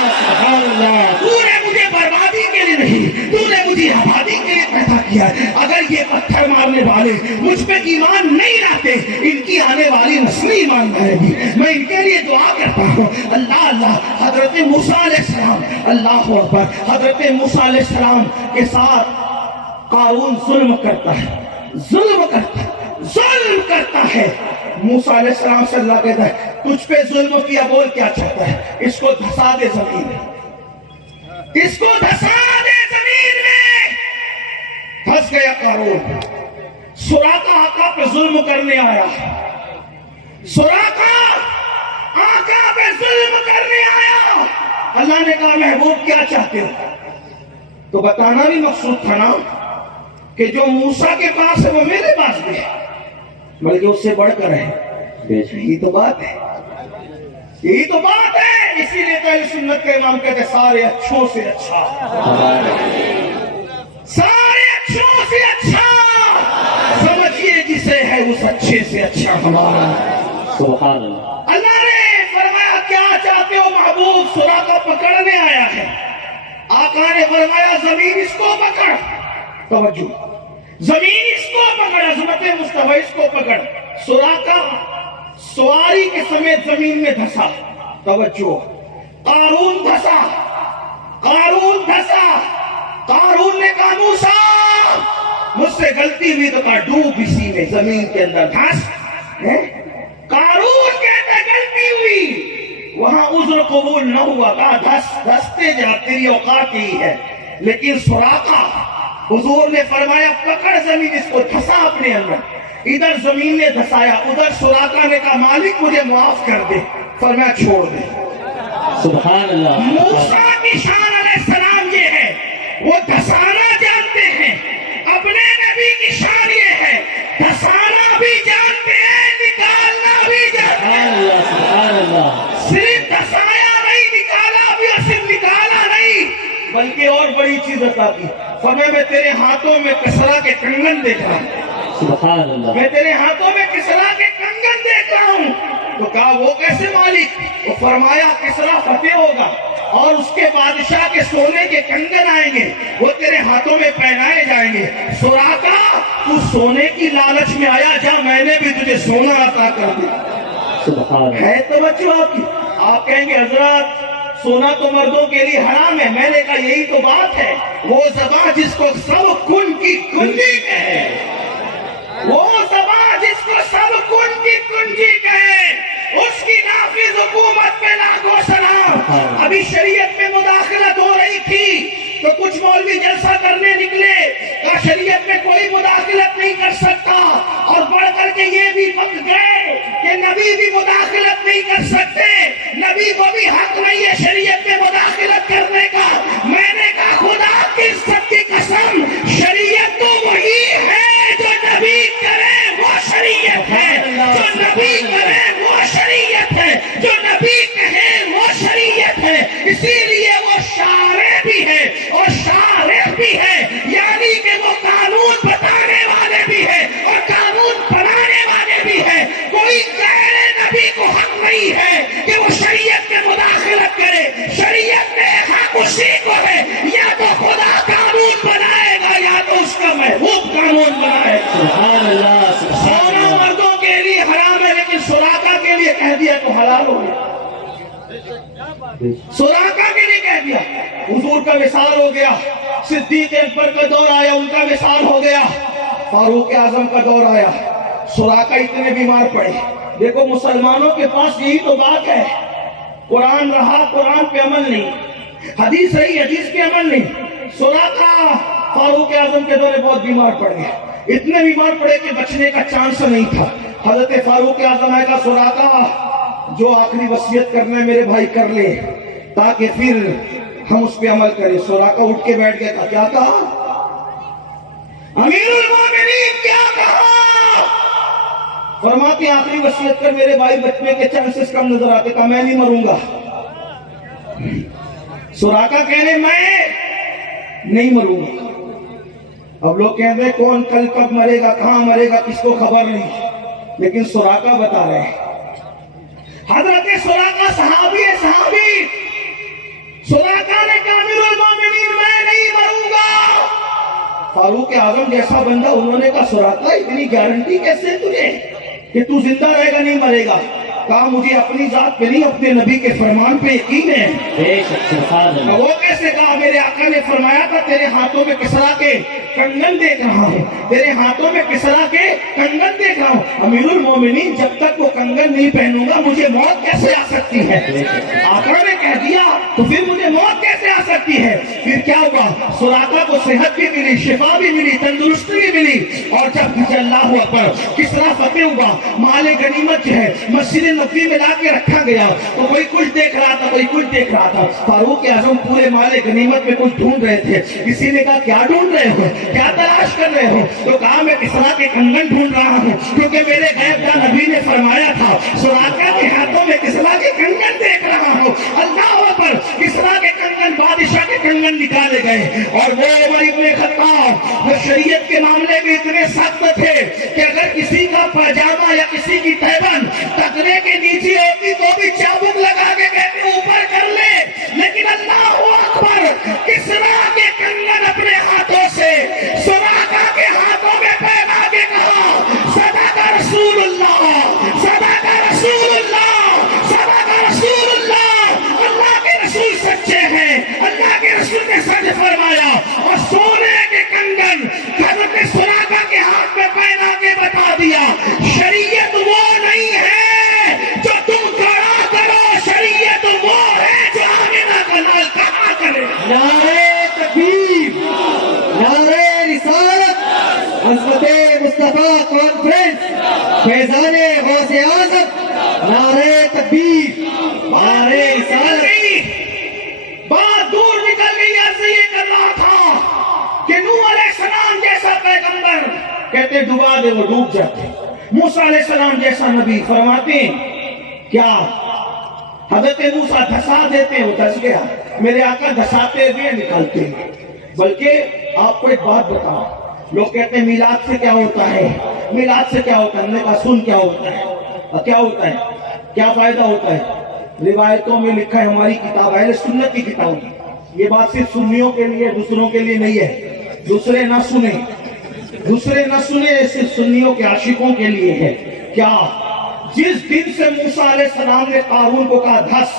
تو نے مجھے بربادی کے لیے نہیں, تو نے مجھے آبادی کے لیے پیدا کیا. اگر یہ پتھر مارنے والے مجھ پہ ایمان نہیں لاتے, ان کی آنے والی نسل ایمان لائے گی. میں ان کے لیے دعا کرتا ہوں. اللہ اللہ. حضرت موسیٰ علیہ السلام, اللہ اکبر, حضرت موسیٰ علیہ السلام کے ساتھ قارون ظلم کرتا ہے, ظلم کرتا ہے, ظلم کرتا ہے. موسیٰ علیہ السلام سے اللہ کہتا ہے تجھ پہ ظلم کیا, بول کیا چاہتا ہے؟ اس کو دھسا دے زمین میں, اس کو دھسا دے زمین میں. پھنس گیا قارون. سراقہ آقا پہ ظلم کرنے آیا, سراقہ آقا پہ ظلم کرنے آیا. اللہ نے کہا محبوب کیا چاہتے ہو؟ تو بتانا بھی مقصود تھا نا کہ جو موسیٰ کے پاس ہے وہ میرے پاس بھی ہے, بلکہ اس سے بڑھ کر ہے. یہی تو بات ہے, یہی تو بات ہے. اسی لیے اہل سنت کے امام کہتے سارے اچھوں سے اچھا, سارے اچھوں سے اچھا سمجھیے جسے ہے اس اچھے سے اچھا ہمارا. سبحان اللہ. اللہ نے فرمایا کیا چاہتے ہو محبوب؟ سراقہ پکڑنے آیا ہے. آقا نے فرمایا زمین اس کو پکڑ. توجہ, زمین اس کو پکڑ, عظمت مصطفیٰ اس کو پکڑ. سراقہ سواری کے سمیت زمین میں دھسا. توجہ, قارون دھسا, قارون دھسا. قارون نے کہا موسیٰ مجھ سے غلطی ہوئی, تو کہا ڈوب اسی میں زمین کے اندر دھس. قارون کہتا غلطی ہوئی, وہاں عذر قبول نہ ہوا, کہا دھس, دھستے جا, تیری اوقات ہی ہے. لیکن سراقہ حضور نے فرمایا پکڑ زمین, اس کو دھسا اپنے اندر. ادھر زمین نے دھسایا, ادھر سراقہ نے کہا مالک مجھے معاف کر دے. فرمایا چھوڑ دے. سبحان اللہ. موسیٰ کی شان علیہ السلام یہ ہے, وہ دھسانا جانتے ہیں. اپنے نبی کی شان یہ ہے دھسانا بھی جانتے ہیں, نکالنا بھی جانتے ہیں. سبحان اللہ. صرف دھسایا نہیں, نکالا بھی, اور صرف نکالا نہیں بلکہ اور بڑی چیز عطا کی. فرمایا میں تیرے ہاتھوں میں کسرا کے کنگن دیکھ رہا ہوں. سبحان اللہ. میں تیرے ہاتھوں میں کسرا کے کنگن دیکھ رہا ہوں. تو کہا وہ کیسے مالک؟ وہ فرمایا کسرا فتح ہوگا اور اس کے بادشاہ کے سونے کے کنگن آئیں گے, وہ تیرے ہاتھوں میں پہنائے جائیں گے. سراقہ تو سونے کی لالچ میں آیا, جا میں نے بھی تجھے سونا عطا کر دیا. سبحان اللہ. ہے توجہ آپ کی. آپ کہیں گے حضرت سونا تو مردوں کے لیے حرام ہے. میں نے کہا یہی تو بات ہے. وہ زبان جس کو سب کن کی کنجی کہے, وہ زبان جس کو سب کن کی کنجی کہے, اس کی نافذ حکومت پہ لاکھوں سلام. ابھی شریعت میں مداخلت ہو رہی تھی تو کچھ مولوی جلسہ کرنے نکلے, کہا شریعت میں کوئی مداخلت نہیں کر سکتا, اور بڑھ کر کے یہ بھی بک گئے کہ نبی بھی مداخلت نہیں کر سکتے, نبی کو بھی حق نہیں ہے شریعت میں مداخلت کرنے کا. میں نے کہا خدا کی عزت کی قسم, شریعت تو وہی ہے جو نبی کرے وہ شریعت ہے, جو نبی کرے وہ شریعت ہے, جو نبی کہے وہ شریعت ہے. اسی لیے وہ شارع بھی ہے اور شارع بھی ہے, یعنی کہ وہ قانون بتانے والے بھی ہے اور قانون بنانے والے بھی ہے. کوئی غیر نبی کو حق نہیں ہے کہ وہ شریعت میں مداخلت کرے. شریعت میں حق اسی کو ہے, یا تو خدا قانون بنائے گا یا تو اس کا محبوب قانون بنائے گا. سبحان اللہ. سونا مردوں کے لیے حرام ہے, لیکن سراقہ کے لیے کہہ دیا تو حلال ہو گیا. سراقہ کے لیے کہہ دیا. حضور کا وصال ہو گیا, صدیق اکبر کا دور آیا, ان کا وصال ہو گیا, فاروق اعظم کا دور آیا. سراقہ اتنے بیمار پڑے. دیکھو مسلمانوں کے پاس یہی تو بات ہے, قرآن رہا قرآن پہ عمل نہیں, حدیث رہی حدیث پہ عمل نہیں. سراقہ فاروق اعظم کے دورے بہت بیمار پڑ گئے, اتنے بیمار پڑے کہ بچنے کا چانس نہیں تھا. حضرت فاروق اعظم آئے گا, سراقہ جو آخری وصیت کرنا ہے میرے بھائی کر لے, تاکہ پھر ہم اس پہ عمل کریں. سراقہ اٹھ کے بیٹھ گیا. کیا کہا امیر المومنین؟ کیا کہا؟ فرماتے ہیں آخری وصیت کر میرے بھائی بچنے کے چانسز کم نظر آتے. کہا میں نہیں مروں گا. سراقہ کہنے میں نہیں مروں گا. اب لوگ کہتے ہیں کون کل کب مرے گا، کہاں مرے گا، کس کو خبر نہیں. لیکن سراقہ بتا رہے ہیں. حضرت سراقہ صحابی ہے، صحابی. سراقہ نے کہا امیر المومنین میں نہیں مروں گا. فاروق اعظم جیسا بندہ، انہوں نے کہا سراقہ اتنی گارنٹی کیسے تجھے کہ تو زندہ رہے گا نہیں مرے گا؟ کہا مجھے اپنی ذات پہ نہیں اپنے نبی کے فرمان پہ یقین ہے. وہ کیسے کہا؟ میرے آقا نے فرمایا تھا تیرے ہاتھوں میں کسرا کے کنگن دیکھ رہا ہوں، تیرے ہاتھوں میں کسرا کے کنگن دیکھ رہا ہوں. امیر المومنین جب تک وہ کنگن نہیں پہنوں گا مجھے موت کیسے آ سکتی ہے؟ آقا نے کہہ دیا تو پھر مجھے موت کیسے آ سکتی ہے؟ پھر کیا ہوا؟ سراقہ کو صحت بھی ملی، شفا بھی ملی، تندرستی بھی ملی. اور جب اللہ اکبر کسرا فتح ہوا، مال غنیمت جو ہے مسجد نبوی میں لا کے رکھا گیا تو کوئی کچھ دیکھ رہا تھا، کوئی کچھ دیکھ رہا تھا. فاروق اعظم پورے مال غنیمت میں کچھ ڈھونڈ رہے تھے. کسی نے کہا کیا ڈھونڈ رہے ہو، کیا تلاش کر رہے ہو؟ تو کہا میں کسرا کے کنگن ڈھونڈ رہا ہوں، کیونکہ میرے غیب کا نبی نے فرمایا تھا سراقہ کے ہاتھوں میں کسرا کے کنگن دیکھ رہا ہوں. اللہ اکبر. کسرا کے کنگن، بادشاہ کے کنگن نکالے گئے. اور وہ عمر ابن خطاب وہ شریعت کے معاملے میں اتنے سخت تھے کہ اگر کسی کا پاجامہ یا کسی کی تیبن تکنے کے نیچے ہوتی تو بھی چابک لگا کے کہتے اوپر کر لے. لیکن اللہ اکبر، کسرا کے کنگن اپنے ہاتھوں سے سراقہ کے ہاتھوں میں پہنا کے کہا صدق رسول اللہ، صدق رسول اللہ، صدق رسول اللہ. اللہ کے رسول سچے ہیں، اللہ کے رسول نے سچ فرمایا. اور سونے کے کنگن حضرت سراقہ کے ہاتھ میں پہنا کے بتا دیا شریعت وہ نہیں ہے جو تم کھڑا کرو، شریعت وہ ہے جو آمینہ کا لال کہا کرے. نعرہ تکبیر، نعرہ رسالت، عظمت مصطفیٰ کانفرنس، فیضان غوث اعظم. نعرہ تکبیر، نعرہ رسالت. بات دور نکل گئی. عرض یہ کر رہا تھا کہ نوح علیہ السلام جیسا پیغمبر کہتے ڈبا دے وہ ڈوب جاتے. موسیٰ علیہ السلام جیسا نبی فرماتے کیا حضرت موسیٰ دھسا دیتے ہیں، وہ دھس گیا. میرے آقا دھساتے ہوئے نکالتے ہیں. بلکہ آپ کو ایک بات بتاؤں، لوگ کہتے ہیں میلاد سے کیا ہوتا ہے، میلاد سے کیا ہوتا ہے. ہم نے کہا سن کیا ہوتا ہے اور کیا ہوتا ہے، کیا فائدہ ہوتا ہے. روایتوں میں لکھا ہے، ہماری کتاب اہل سنت کی کتاب ہے. یہ بات صرف سنیوں کے لیے، دوسروں کے لیے نہیں ہے. دوسرے نہ سنیں، دوسرے نہ سنیں، صرف سنیوں کے عاشقوں کے لیے ہے. کیا جس دن سے موسیٰ علیہ السلام نے قارون کو کہا دھس،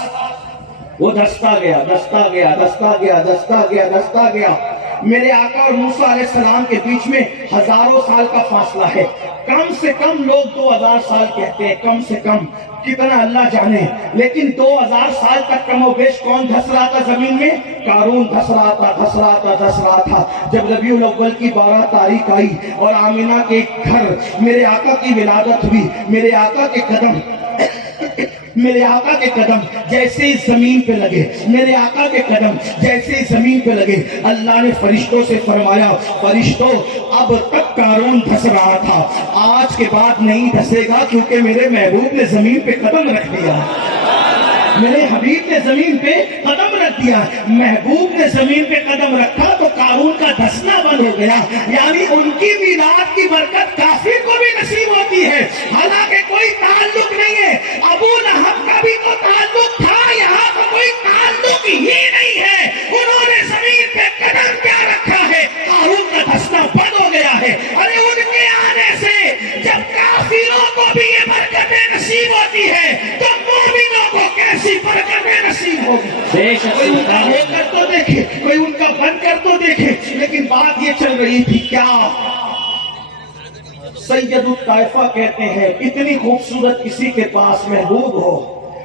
وہ دھستا گیا، دھستا گیا، دھستا گیا، دھستا گیا، دھستا گیا. میرے آقا اور موسیٰ علیہ السلام کے بیچ میں ہزاروں سال کا فاصلہ ہے. کم سے کم لوگ 2000 سال کہتے ہیں، کم سے کم کتنا اللہ جانے. لیکن 2000 سال تک کم و بیش کون دھس رہا تھا زمین میں؟ قارون دھس رہا تھا، دھس رہا تھا، دھس رہا تھا. جب ربیع الاول کی 12 تاریخ آئی اور آمینہ کے گھر میرے آقا کی ولادت ہوئی، میرے آقا کے قدم میرے آقا کے قدم جیسے ہی زمین پہ لگے، میرے آقا کے قدم جیسے ہی زمین پہ لگے، اللہ نے فرشتوں سے فرمایا فرشتوں اب تک قارون دھس رہا تھا، آج کے بعد نہیں دھسے گا، کیونکہ میرے محبوب نے زمین پہ قدم رکھ دیا. میرے حبیب نے زمین پہ قدم رکھ دیا. محبوب نے زمین پہ قدم رکھا تو قارون کا دھسنا بند ہو گیا. یعنی ان کی میلاد کی برکت کافر کو بھی نصیب ہوتی ہے. حالانکہ کوئی تعلق نہیں ہے. ابو لہب کا بھی تو تعلق تھا، یہاں کا کوئی تعلق ہی نہیں ہے. انہوں نے زمین پہ قدم کیا رکھا ہے، قارون کا دھسنا بند ہو گیا ہے. ارے ان کے آنے سے جب کافروں کو بھی یہ برکتیں نصیب ہوتی ہے تو مومنوں کو کیسی برکتیں نصیب ہوگی. کوئی ان کا ہو کر تو دیکھے، کوئی ان کا بند کر تو دیکھے. لیکن بات یہ چل رہی تھی کیا سید الطائفہ کہتے ہیں اتنی خوبصورت کسی کے پاس محبوب ہو،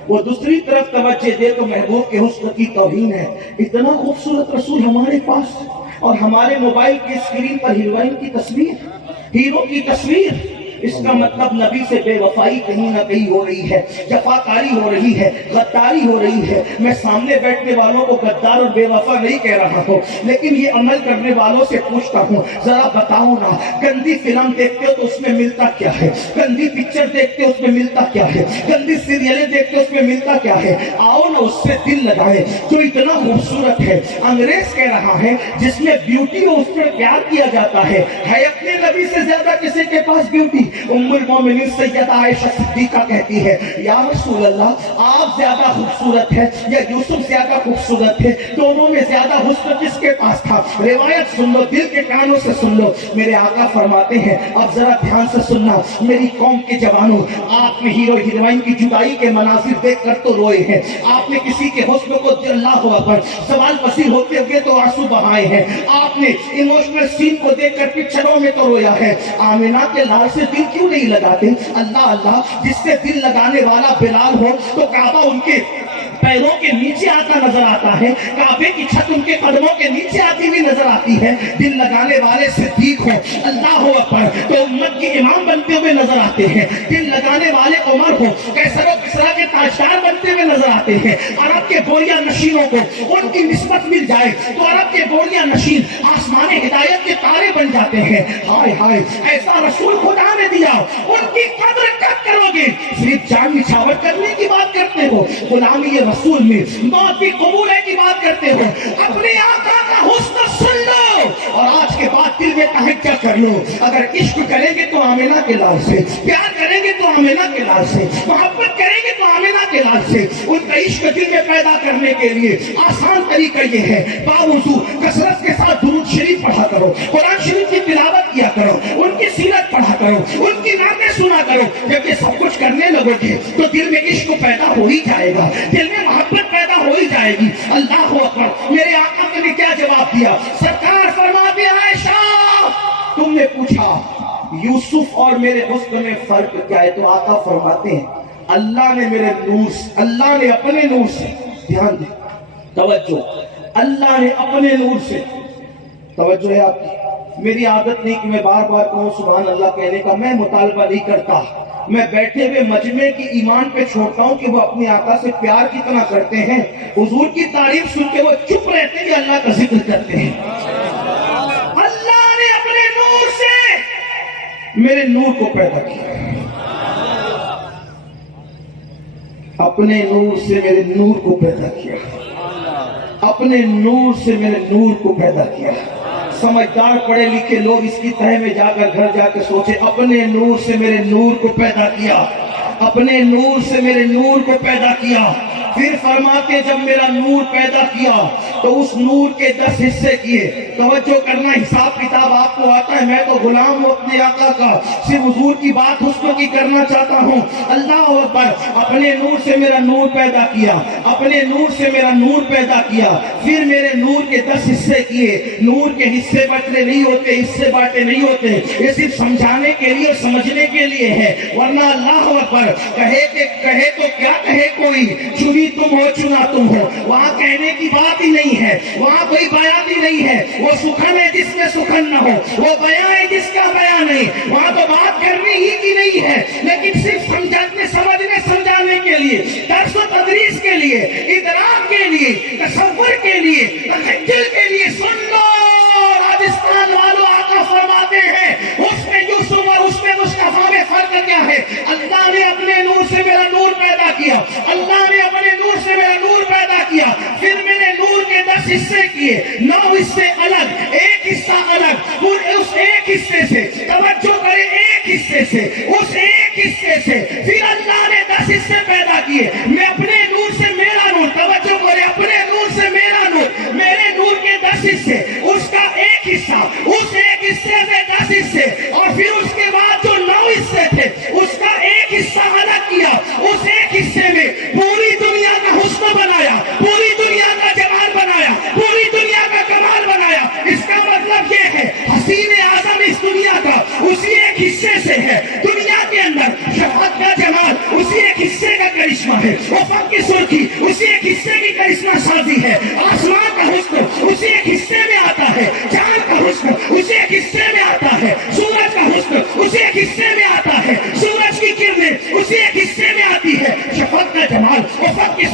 وہ دوسری طرف توجہ دے تو محبوب کے حسن کی توہین ہے. اتنا خوبصورت رسول ہمارے پاس اور ہمارے موبائل کی اسکرین پر ہیروئن کی تصویر، ہیرو کی تصویر. اس کا مطلب نبی سے بے وفائی کہیں نہ کہیں ہو رہی ہے، جفاکاری ہو رہی ہے، غداری ہو رہی ہے۔ میں سامنے بیٹھنے والوں کو غدار اور بے وفا نہیں کہہ رہا ہوں، لیکن یہ عمل کرنے والوں سے پوچھتا ہوں، ذرا بتاؤ نا، گندی فلم دیکھتے ہو تو اس میں ملتا کیا ہے؟ گندی پکچر دیکھتے ہو اس میں ملتا کیا ہے؟ گندی سیریلیں دیکھتے ہو اس میں ملتا کیا ہے؟ آؤ نا اس سے دل لگائے جو اتنا خوبصورت ہے۔ انگریز کہہ رہا ہے جس میں بیوٹی ہو اس پر پیار کیا جاتا ہے اپنے نبی سے زیادہ کسی کے پاس بیوٹی؟ ام المومنین سیدہ عائشہ صدیقہ کہتی ہے یا رسول اللہ آپ زیادہ خوبصورت ہے یا یوسف زیادہ خوبصورت ہے؟ دونوں میں زیادہ حسن کس کے پاس تھا؟ روایت سن لو، دل کے کانوں سے سن لو۔ میرے آقا فرماتے ہیں اب ذرا دھیان سے سننا، میری قوم کے جوانوں، آپ نے ہیرو ہیروئن کی جدائی کے مناظر دیکھ کر تو روئے ہیں، آپ نے کسی کے حسن کو اللہ اکبر سوال پذیر ہوتے ہوئے تو آنسو بہائے ہیں، آپ نے ایموشنل سین کو دیکھ کر پکچروں میں تو رویا ہے۔ آمنہ کے لال سے دل کیوں نہیں لگاتے؟ اللہ اللہ، جس سے دل لگانے والا بلال ہو تو کعبہ ان کے پیروں کے نیچے آتا نظر آتا ہے، کعبے کی چھت ان کے قدموں کے نیچے آتی ہوئی نظر آتی ہے۔ دل لگانے والے صدیق ہو، اللہ اکبر، تو امت کے امام بنتے ہوئے نظر آتے ہیں۔ دل لگانے والے عمر ہو، کیسر و کسریٰ کے تاجدار بنتے ہوئے نظر آتے ہیں۔ عرب کے بوریا نشینوں کو ان کی نسبت مل جائے تو عرب کے بوریا نشین آسمان ہدایت کے تارے بن جاتے ہیں۔ ہائے ہائے، ایسا رسول خدا نے دیا، ان کی قدر کب کرو گے؟ صرف جان نچھاور کرنے کی بات کرتے ہو، غلامی رسول میں موت بھی قبول ہے کی بات کرتے ہو۔ اپنے آقا کا حسن سن لو اور آج کے بعد دل میں تحقیق کر لو، اگر عشق کریں گے تو آمنہ کے لال سے، پیار کریں گے تو آمنہ کے لال سے، محبت کریں گے تو آمنہ کے لال سے۔ ان کا عشق دل میں پیدا کرنے کے لیے آسان طریقہ یہ ہے، باوضو کثرت کے ساتھ درود شریف پڑھا کرو، قرآن شریف کی تلاوت کیا کرو، ان کی سیرت پڑھا کرو، ان کی نعتیں سنا کرو۔ جب یہ سب کچھ کرنے لگو گے تو دل میں عشق پیدا ہو ہی جائے گا، دل میں محبت پیدا ہو ہی جائے گی۔ اللہ اکبر، میرے آقا نے کیا جواب دیا؟ سرکار فرماتے ہیں عائشہ تم نے پوچھا یوسف اور میرے حسن میں فرق کیا ہے؟ تو آقا فرماتے ہیں اللہ نے میرے نور سے، اللہ نے اپنے نور سے، دھیان دیں، توجہ، اللہ نے اپنے نور سے، توجہ ہے آپ کی، میری عادت نہیں کہ میں بار بار کہوں سبحان اللہ کہنے کا، میں مطالبہ نہیں کرتا، میں بیٹھے ہوئے مجمع کی ایمان پہ چھوڑتا ہوں کہ وہ اپنے آقا سے پیار کتنا کرتے ہیں۔ حضور کی تعریف سن کے وہ چپ رہتے ہیں، اللہ کا ذکر کرتے ہیں۔ اللہ نے اپنے نور سے میرے نور کو پیدا کیا، اپنے نور سے میرے نور کو پیدا کیا، اپنے نور سے میرے نور کو پیدا کیا۔ سمجھدار پڑھے لکھے لوگ اس کی تہہ میں جا کر گھر جا کے سوچے اپنے نور سے میرے نور کو پیدا کیا، اپنے نور سے میرے نور کو پیدا کیا۔ پھر فرماتے جب میرا نور پیدا کیا تو اس نور کے 10 حصے کیے۔ توجہ کرنا، حساب کتاب آپ کو آتا ہے، میں تو غلام ہوں اپنے آقا کا، صرف حضور کی بات حسن کی کرنا چاہتا ہوں۔ اللہ اکبر، اپنے نور سے میرا نور پیدا کیا، اپنے نور سے میرا نور پیدا کیا، پھر میرے نور کے 10 حصے کیے۔ نور کے حصے بٹنے نہیں ہوتے، حصے بانٹے نہیں ہوتے، یہ صرف سمجھانے کے لیے اور سمجھنے کے لیے ہے، ورنہ اللہ اکبر کہے تو کیا کہے کوئی، چنی تم ہو چنا تم ہو، وہاں کہنے کی بات ہی نہیں ہے، وہاں کوئی بیان ہی نہیں ہے، وہ سخن ہے جس میں سخن نہ ہو، وہ بیان ہے جس کا بیان نہیں، وہاں تو بات کرنے ہی کی نہیں ہے، لیکن صرف سمجھنے سمجھانے کے لیے، درس و تدریس کے لیے، ادراک کے لیے، تصور کے لیے، تخیل کے لیے۔ سن لو راجستھان والوں، آقا فرماتے ہیں اس میں یوسف اور اس میں مصطفیٰ میں فرق کیا ہے؟ اللہ نے اپنے نور سے میرا نور پیدا کیا، اللہ نے اپنے نور سے میرا نور پیدا کیا، پھر میں نے نور کے 10 حصے کیے، 9 حصے الگ، ایک حصہ الگ، اس ایک حصے سے، توجہ کریں، ایک حصے سے، اس ایک حصے سے پھر اللہ نے 10 حصے پیدا کیے۔ میں اپنے نور سے میرا نور، توجہ کریں، اپنے نور سے میرا نور، میرے نور کے 10 حصے، اس کا ایک حصہ، اس ایک حصے سے 10 حصے، اور پھر اس کے بعد جو 9 حصے تھے اس کا ایک حصہ الگ کیا، اس ایک حصے میں پوری دنیا کا حسن بنایا، پوری دنیا کا جمال بنایا، پوری دنیا کا کمال بنایا۔ اس کا مطلب یہ ہے حسین اعظم اس دنیا کا اسی ایک حصے سے ہے، دنیا کے اندر شفقت کا جمال اسی ایک حصے کا کرشمہ ہے، افق کی سرخی اسی ایک حصے کی کرشمہ سازی ہے، آسمان کا حسن اسی ایک حصے میں آتا ہے، چاند کا حسن اسی ایک حصے میں آتا ہے، سورج کا حسن اسی ایک حصے میں آتا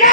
9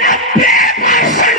90%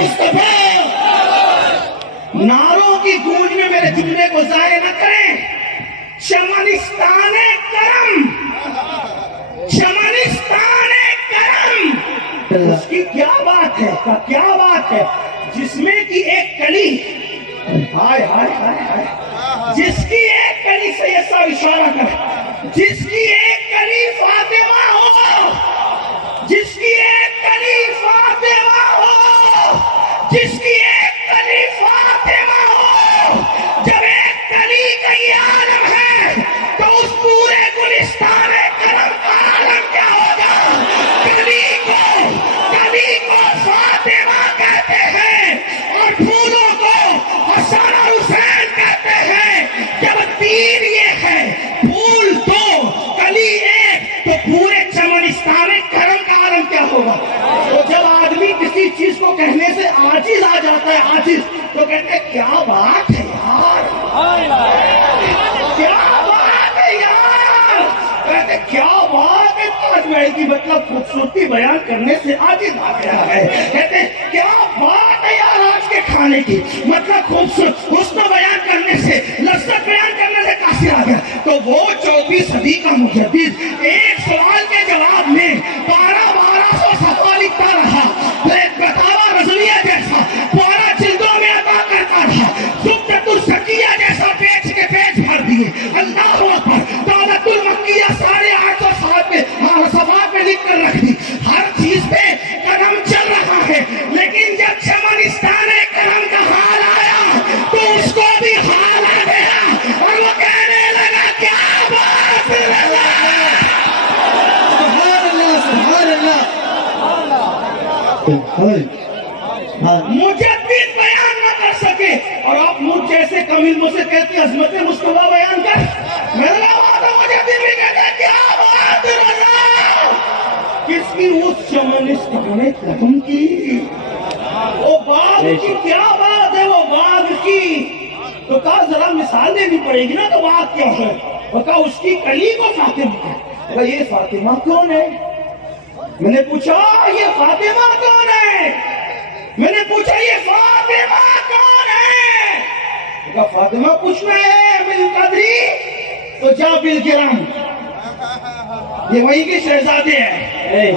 مصطفیٰ. نعروں کی گونج میں میرے جملے کو ضائع نہ کریں. چمنستان کرم، چمنستان کرم، اس کی کیا بات ہے، کیا بات ہے، جس میں کی ایک کلی، ہائے ہائے ہائے ہائے، جس کی ایک کلی سے یہ سب اشارہ کر، جس کی ایک کلی فاطمہ ہو، جس کی ایک کلی فاطمہ ہو، جس کی ایک کلی فاطمہ ہو. جب ایک کلی کا یہ عالم ہے تو اس پورے گلستان کرم کا عالم کیا ہوگا. کلی کو فاطمہ کہتے ہیں اور پھولوں کو حسن اور حسین کہتے ہیں. جب تین یہ ہے، پھول دو، کلی ایک، تو پورے چمنستان کرم کا عالم کیا ہوگا. تو جب آدمی کسی چیز کو کہنے سے عاجز آ جاتا ہے، عاجز، تو کہتے ہیں کیا بات ہے یار، کیا بات ہے یار، کہتے کیا بات ہے. تاج محل کی مطلب خوبصورتی بیان کرنے سے عاجز آ گیا ہے. کہتے کیا بات ہے یار، آج کے کھانے کی مطلب خوبصورت حسن بیان کرنے سے، لذت بیان کرنے سے قاصر آ گیا. تو وہ 14ویں صدی کا مجدد ایک سوال کے جواب میں 1200 صفحہ لکھتا رہا، فتاوی رضویہ جیسا 12 جلدوں میں عطا کرتا رہا، زبدۃ السکیہ جیسا پیج کے پیج بھر دیے. اللہ اکبر. دعوت المکیہ 850 صفحات میں لکھ کر رکھ دی. ہر چیز پہ کرم چل رہا ہے، لیکن جب چمنستان کرم کا حال آیا تو اس کو بھی حال آ گیا اور وہ کہنے لگا کیا بات ہے. مجدد بیان نہ کر سکے اور آپ مجھ جیسے کم علموں سے کہتے ہیں عظمت مصطفیٰ بیان کر. میرا وعدہ مجدد بھی کہتا ہے کیا بات رضا. کس کی؟ اس چمنستان کرم کی، وہ باغ کی. کیا بات ہے وہ باغ کی. تو کہا ذرا مثال دینی پڑے گی نا، تو بات کیا ہے. وہ کہا اس کی کلی کو فاطمہ ہے. کہا یہ فاطمہ کون ہے؟ میں نے پوچھا یہ فاطمہ کون ہے؟ میں نے پوچھا یہ فاطمہ کون ہے؟ کہا فاطمہ پوچھنا ہے بالقدری تو جا بالگرام، یہ وہی کے شہزادے ہیں،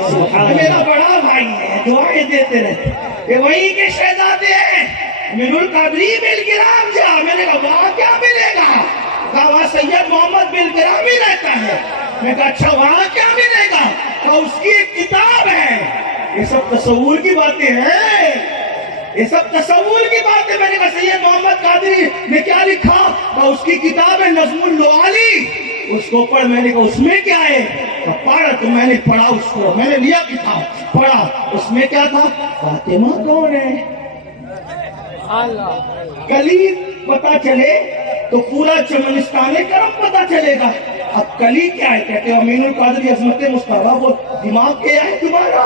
میرا بڑا بھائی ہے، دعائیں دیتے رہتے، یہ وہی کے شہزادے ہیں. من القدری بالگرام جا. میں نے کہا وہاں کیا ملے گا؟ کہا وہاں سید محمد بالگرام ہی رہتا ہے. میں کہا اچھا وہاں کیا ملے گا؟ کہا اس کی ایک کتاب ہے. یہ سب تصور کی باتیں ہیں، یہ سب تصور کی باتیں. میں نے کہا سید محمد قادری نے کیا لکھا؟ کہا اس کی کتاب ہے نظم اللوالی، اس کو پڑھ. میں نے کہا اس میں کیا ہے؟ کہا پڑھ. تو میں نے پڑھا اس کو، میں نے لیا کتاب پڑھا. اس میں کیا تھا؟ فاطمہ کون ہے. کلی پتا چلے تو پورا چمنستان کرم پتا چلے گا. اب کلی کیا ہے؟ کہتے ہیں امین القادری عظمت مصطفیٰ. وہ دماغ کیا ہے تمہارا؟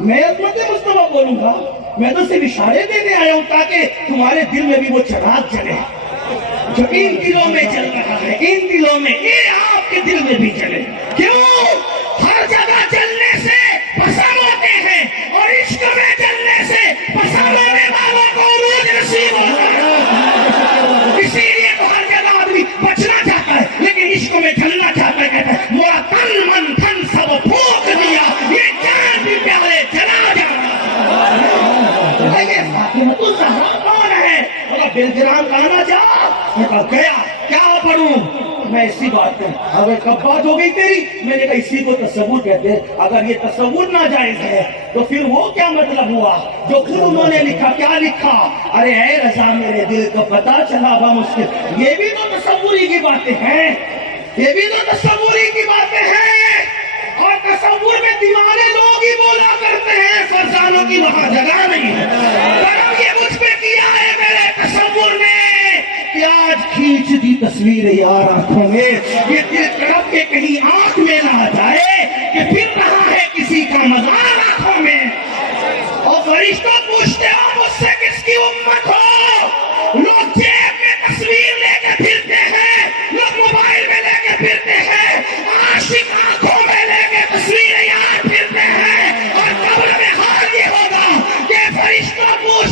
میں عظمت مصطفیٰ بولوں گا؟ میں تو صرف اشارے دینے آیا ہوں تاکہ تمہارے دل میں بھی وہ چراغ جلے جو ان دلوں میں چل رہا ہے. ان دلوں میں یہ آپ کے دل میں بھی چلے. کیوں؟ ہر جگہ چلنے سے پسند ہوتے ہیں اور عشق میں چلنے سے پسند ہونے والوں کو عروج نصیب ہوتا ہے. اسی لیے تو ہر جگہ آدمی بچنا چاہتا ہے لیکن عشق میں چلنا چاہتا ہے. کہتا ہے میرا تن من دھن سب پھونک دیا، یہ جان بھی پیارے چلا جا رہا. فاطمہ الزہرا کون ہے؟ بالگرام کہاں جا. میں کہا گیا. کیا پڑھوں؟ میں اسی بات کروں. اگر کب بات ہو گئی تیری؟ میں نے کہا اسی کو تصور کہتے ہیں. اگر یہ تصور ناجائز ہے تو پھر وہ کیا مطلب ہوا جو خود انہوں نے لکھا؟ کیا لکھا؟ ارے اے رضا میرے دل کو پتا چلا بمشکل. یہ بھی تو تصوری کی باتیں ہیں، یہ بھی تو تصوری کی باتیں ہیں. اور تصور میں دیوانے لوگ ہی بولا کرتے ہیں، فرزانوں کی وہاں جگہ نہیں ہے. کرم یہ مجھ پہ کیا ہے میرے تصور نے کہ آج کھینچ دی تصویر یار آنکھوں میں. یہ دل تڑپ کے کہیں آنکھ میں نہ آ جائے کہ پھر رہا ہے کسی کا مزار آنکھوں میں. اور فرشتوں پوچھتے ہو مجھ سے کس کی امت ہو؟ لوگ جیب میں تصویر لے کے پھرتے ہیں، لوگ موبائل میں لے کے پھرتے ہیں، عاشق آنکھوں میں لے کے تصویر یار پھرتے ہیں. اور قبر میں حال یہ ہوگا کہ فرشتوں پوچھ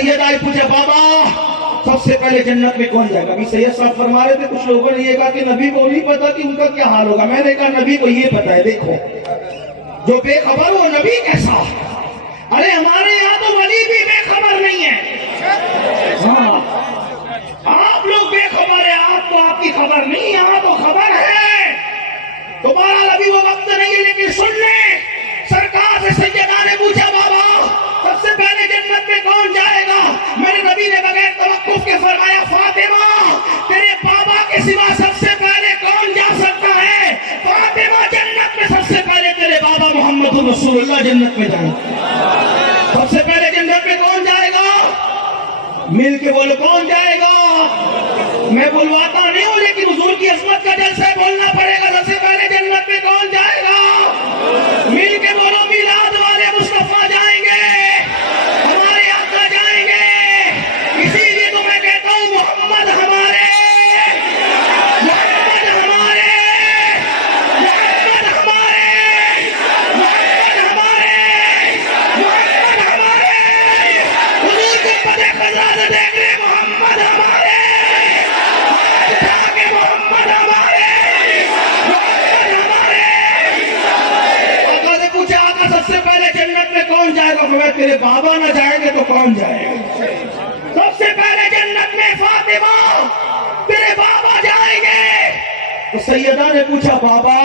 سیدہ نے پوچھا بابا سب سے پہلے جنت میں کون جائے گا؟ ابھی سید صاحب فرما رہے تھے کچھ لوگوں نے یہ کہا کہ نبی کو نہیں پتا کہ ان کا کیا حال ہوگا. میں نے کہا نبی کو یہ پتا ہے. دیکھو جو بے خبر وہ نبی کیسا؟ ارے ہمارے یہاں تو ولی بھی بے خبر نہیں ہے. ہاں آپ لوگ بے خبر ہے, آپ کو آپ کی خبر نہیں, یہاں تو خبر ہے. تو بہرحال ابھی وہ وقت نہیں ہے, لیکن سن لیں سرکار سے سیدہ نے پوچھا بابا سب سے پہلے جنت میں کون جائے گا؟ میرے نبی نے بغیر توقف کے فرمایا فاطمہ تیرے بابا کے سوا سب سے پہلے کون جا سکتا ہے؟ فاطمہ جنت میں سب سے پہلے تیرے بابا محمد رسول اللہ جنت میں جائیں. سب سے پہلے جنت میں کون جائے گا؟ مل کے بولو کون جائے گا؟ میں بلواتا نہیں ہوں لیکن حضور کی عظمت کا جلسہ بولنا پڑے گا. سب سے پہلے جنت میں کون جائے گا؟ مل کے بولو میلاد والے مصطفیٰ جائیں گے, ہمارے آقا جائیں گے. اسی لیے تو میں کہتا ہوں محمد ہمارے, محمد ہمارے, محمد ہمارے, محمد ہمارے, محمد ہمارے. حضور کو پتہ خزا سے دیکھ لے محمد ہمارے, محمد ہمارے, محمد ہمارے. آقا سے پوچھا آقا سب سے پہلے جنت میں کون جائے گا؟ فرمایا تیرے بابا نہ جائیں گے تو کون جائے گا؟ سب سے پہلے جنت میں فاطمہ تیرے بابا جائیں گے. تو سیدہ نے پوچھا بابا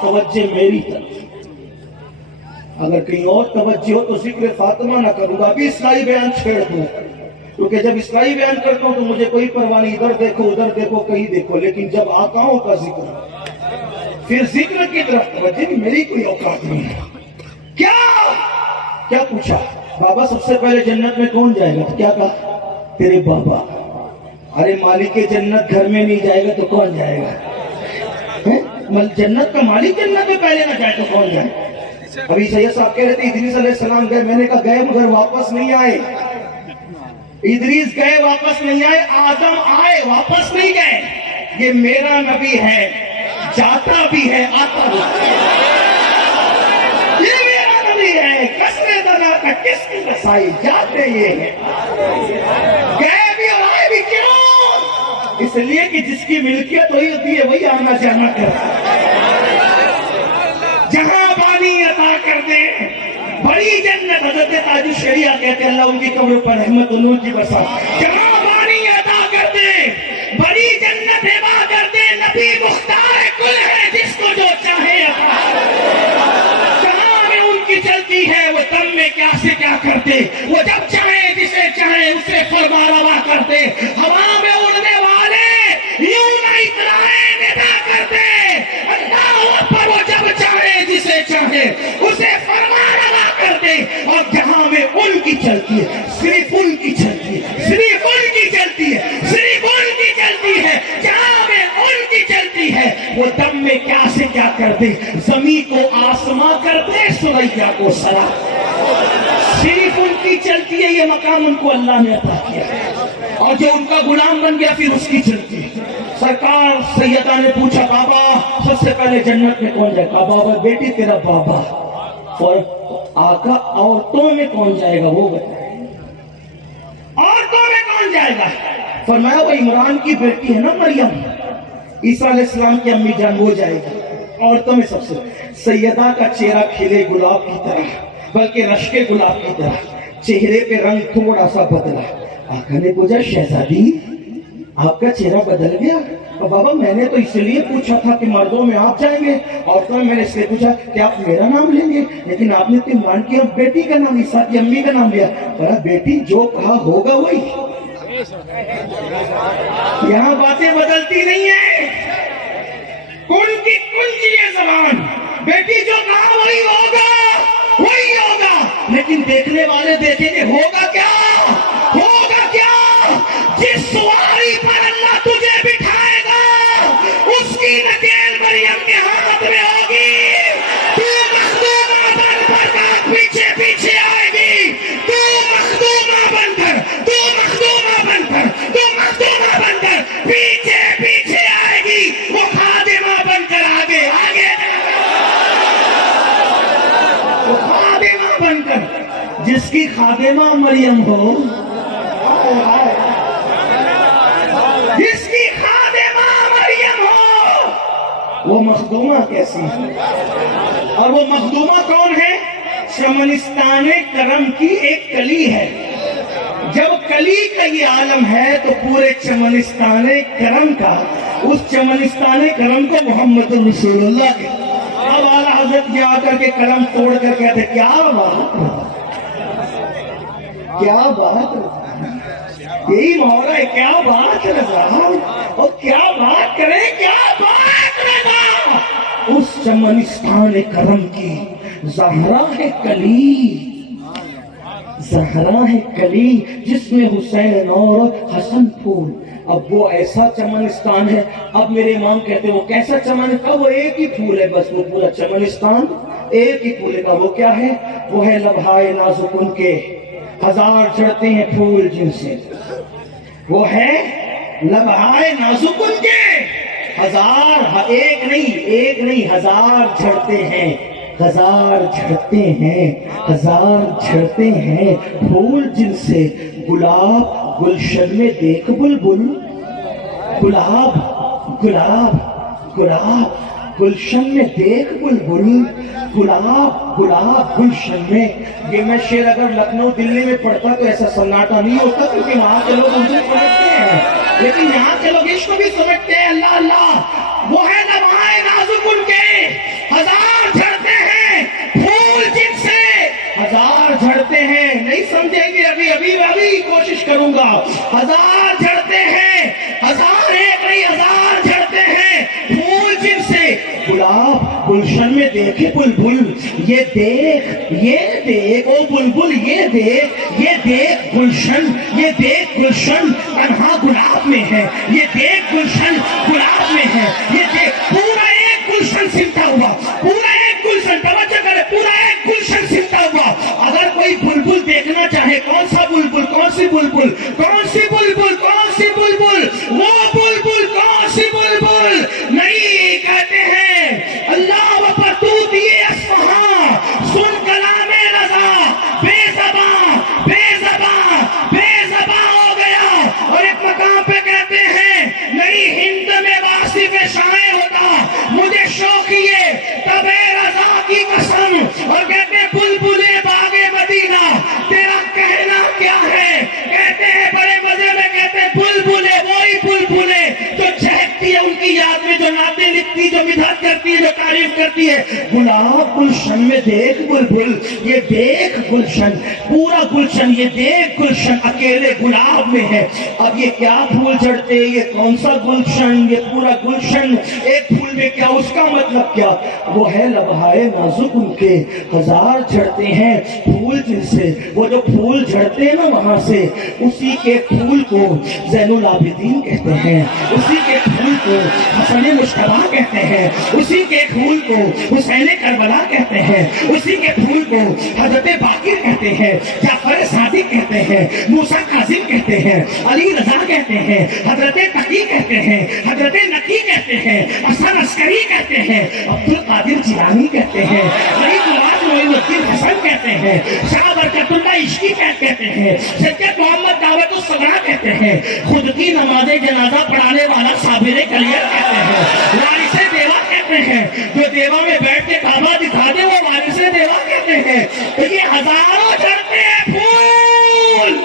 توجہ میری طرف, اگر کہیں اور توجہ ہو تو ذکر فاطمہ نہ کروں گا, ابھی اسلائی بیان چھیڑ دوں, کیونکہ جب اسلائی بیان کرتا ہوں تو مجھے کوئی پرواہ نہیں, ادھر دیکھو ادھر دیکھو کہیں دیکھو, لیکن جب آقاؤں کا ذکر پھر ذکر کی طرف توجہ کی میری کوئی اوقات نہیں ہے. کیا پوچھا بابا سب سے پہلے جنت میں کون جائے گا؟ تو کیا کہا تیرے بابا. ارے مالک جنت گھر میں نہیں جائے گا تو کون جائے گا؟ جنت کا مالک جنت میں پہلے نہ جائے تو کون جائے؟ ابھی سید صاحب کہہ رہے تھے ادریس علیہ السلام گئے, میں نے کہا گئے مگر واپس نہیں آئے. ادریس گئے واپس نہیں آئے, آدم آئے واپس نہیں گئے. یہ میرا نبی ہے, جاتا بھی ہے آتا بھی ہے. یہ میرا نبی ہے, کسرے دنا کا کس کی رسائی, جاتے یہ ہے گئے بھی اور آئے بھی. کیوں؟ اس لیے کہ جس کی ملکیت ہوئی ہوتی ہے وہی آنا جانا کرتا ہے. جہاں بانی عطا کر دے بڑی جنت, حضرت تاج الشریعہ کہتے ہیں اللہ ان کی قبر پر رحمت و نور کی برسات. جہاں بانی عطا کر دے بڑی جنت ہبا کر دے, نبی مختار کل ہے جس کو جو چاہے عطا. جہاں میں ان کی چلتی ہے وہ دم میں کیا سے کیا کرتے, وہ جب چاہے جسے چاہے اسے فرما روا کرتے. ہوا میں اڑنے والے یوں نہ اترائے ندا کرتے, اللہ پر وہ جب چاہے جسے چاہے اسے فرما روا کرتے. اور جہاں میں ان کی چلتی ہے صرف ان کی چلتی ہے, صرف ان کی چلتی ہے, صرف ان کی چلتی ہے. جہاں میں ان کی چلتی ہے وہ دم میں کیا سے کیا کرتے, زمین کو آسماں کرتے, سریا کو سرا. صرف ان کی چلتی ہے, یہ مقام ان کو اللہ نے عطا کیا, اور جو ان کا غلام بن گیا پھر اس کی چلتی ہے. سرکار سیدہ نے پوچھا بابا سب سے پہلے جنت میں کون جائے گا؟ بابا بیٹی تیرا بابا. اور آقا عورتوں میں کون جائے گا وہ بتائے, عورتوں میں کون جائے گا؟ فرمایا وہ عمران کی بیٹی ہے نا مریم, عیسیٰ علیہ السلام کی امی جان, وہ جائے گی. عورتوں میں سب سے سیدہ کا چہرہ کھلے گلاب کی طرح, بلکہ رشک گلاب کی طرح, چہرے پہ رنگ تھوڑا سا بدلا. آقا نے پوچھا شہزادی آپ کا چہرہ بدل گیا؟ اور بابا میں نے تو اس لیے پوچھا تھا کہ مردوں میں آپ جائیں گے, عورتوں میں نے اس لیے پوچھا کہ آپ میرا نام لیں گے, لیکن آپ نے تو عمران کی بیٹی کا نام, عیسیٰ کی امی کا نام لیا. بڑا بیٹی جو کہا ہوگا وہی. یہاں باتیں بدلتی نہیں ہیں, کن کی کنجی ہے زبان. بیٹی جو کہا وہی ہوگا, وہی ہوگا. لیکن دیکھنے والے دیکھیں گے ہوگا کیا, ہوگا کیا. جس سواری پر اللہ تجھے بٹھائے گا اس کی نکیل مریم کے ہاتھ میں ہوگی. تو مخدومہ بن کر پیچھے پیچھے آئے گی, تو مخدومہ بن کر, تو مخدومہ بن کر, تو مخدومہ بن کر پیچھے پیچھے آئے گی. وہ خادمہ بن کر آگے آگے, وہ خادمہ بن کر. جس کی خادمہ مریم ہو وہ مخدومہ کیسی ہے؟ اور وہ مخدومہ کون ہے؟ چمنستان کرم کی ایک کلی ہے. جب کلی کا یہ عالم ہے تو پورے چمنستان کرم کا، اس چمنستان کرم کو محمد رسول اللہ کے. اب اعلیٰ حضرت یہ آ کر کے قلم توڑ کر کہتے کیا بات یہی مولا ہے، کیا بات رضا، اور کیا بات کریں، کیا بات رضا. اس چمنستان کرم کی زہرا ہے کلی، زہرا ہے کلی جس میں حسین اور حسن پھول. اب وہ ایسا چمنستان ہے. اب میرے امام کہتے ہیں وہ کیسا چمنستان؟ وہ ایک ہی پھول ہے بس، وہ پورا چمنستان ایک ہی پھول کا. وہ کیا ہے؟ وہ ہے لبھائے نازک ان کے ہزار جڑتے ہیں پھول جن سے. وہ ہے لبھائے نازک ان کے ہزار، ایک نہیں ہزار جھڑتے ہیں، ہزار جھڑتے ہیں، ہزار جھڑتے ہیں پھول جن سے. گلاب گلشن میں دیکھ بلبل، گلاب گلاب گلاب گلشن میں دیکھ بلبل، گلاب گلاب گلشن میں. یہ میں شعر اگر لکھنؤ دلی میں پڑھتا تو ایسا سناٹا نہیں ہوتا، کیونکہ وہاں کے لوگ اردو سمجھتے ہیں، لیکن یہاں کے لوگ عشق بھی سمجھتے ہیں. اللہ اللہ، وہ ہے لمحائے نازک ان کے ہزار جھڑتے ہیں پھول جن سے، ہزار جھڑتے ہیں. نہیں سمجھیں گے ابھی کوشش کروں گا. ہزار جھڑتے ہیں، ہزار ایک نہیں ہزار جھڑتے ہیں پھول جن سے. گلاب گلشن میں دیکھے بلبل، یہ دیکھ او بلبل، یہ دیکھ گلشن، یہ دیکھ گلشن تنہا گلاب میں ہے، یہ دیکھ گلشن گلاب میں ہے، یہ دیکھ. پورا ایک گلشن سمتا ہوا، پورا ایک گلشن، توجہ کرے، پورا ایک گلشن سمتا ہوا. اگر کوئی بلبل دیکھنا چاہے، کون سا بلبل، کون سی بلبل، کون سی بلبل، کون سی بلبل، وہ بلبل کون سی بلبل نہیں. کہتے ہیں اللہ وفا تو دیے اصفہاں، سن کلام رضا، بے زباں بے زباں بے زباں ہو گیا. اور ایک مقام پہ کہتے ہیں نہیں ہند میں واصف شاعر ہوتا مجھے شوقیے تب رضا کی قسم. اور کہتے ہیں بلبل باغ مدینہ تیرا کہنا کیا ہے؟ کہتے ہیں بڑے مزے میں، کہتے ہیں بلبلے وہی بلبلے جو چہکتی ہے ان کی یاد میں، جو نعتیں لکھتی، جو مدحت کرتی ہے، جو تعریف کرتی ہے. گلاب گلشن میں دیکھ بلبل، یہ دیکھ گلشن، پورا گلشن، یہ دیکھ گلشن اکیلے گلاب میں ہے. اب یہ کیا پھول جھڑتے، یہ کون سا گلشن، یہ پورا گلشن ایک پھول میں کیا، اس کا مطلب کیا؟ وہ ہے لبھائے نازک ان کے ہزار جھڑتے ہیں پھول جن سے. وہ جو پھول جھڑتے ہیں نا وہاں سے، اسی کے پھول کو زین العابدین کہتے ہیں، اسی کے پھول کو حسن مجتبیٰ کہتے ہیں، اسی کے پھول کو حسین کربلا کہتے ہیں، اسی کے پھول کو حضرت باقر کہتے ہیں، جعفر صادق کہتے ہیں، موسیٰ کاظم کہتے ہیں، علی رضا کہتے ہیں، حضرت تقی کہتے ہیں، حضرت نقی کہتے ہیں، حسن عسکری کہتے ہیں، عبد القادر جیلانی کہتے ہیں، غریب نواز معین الدین حسن کہتے ہیں، شاہ برکت اللہ عشقی کہتے ہیں، سید محمد دعوت الصغرا کہتے ہیں، خود کی نماز جنازہ پڑھانے والا صابر کلیہ کہتے ہیں، وارث دیوا کہتے ہیں، جو دیوا میں بیٹھ کے کعبہ دکھا دے وہ وارث دیوا کہتے ہیں. تو یہ ہزاروں چڑھتے ہیں پھول،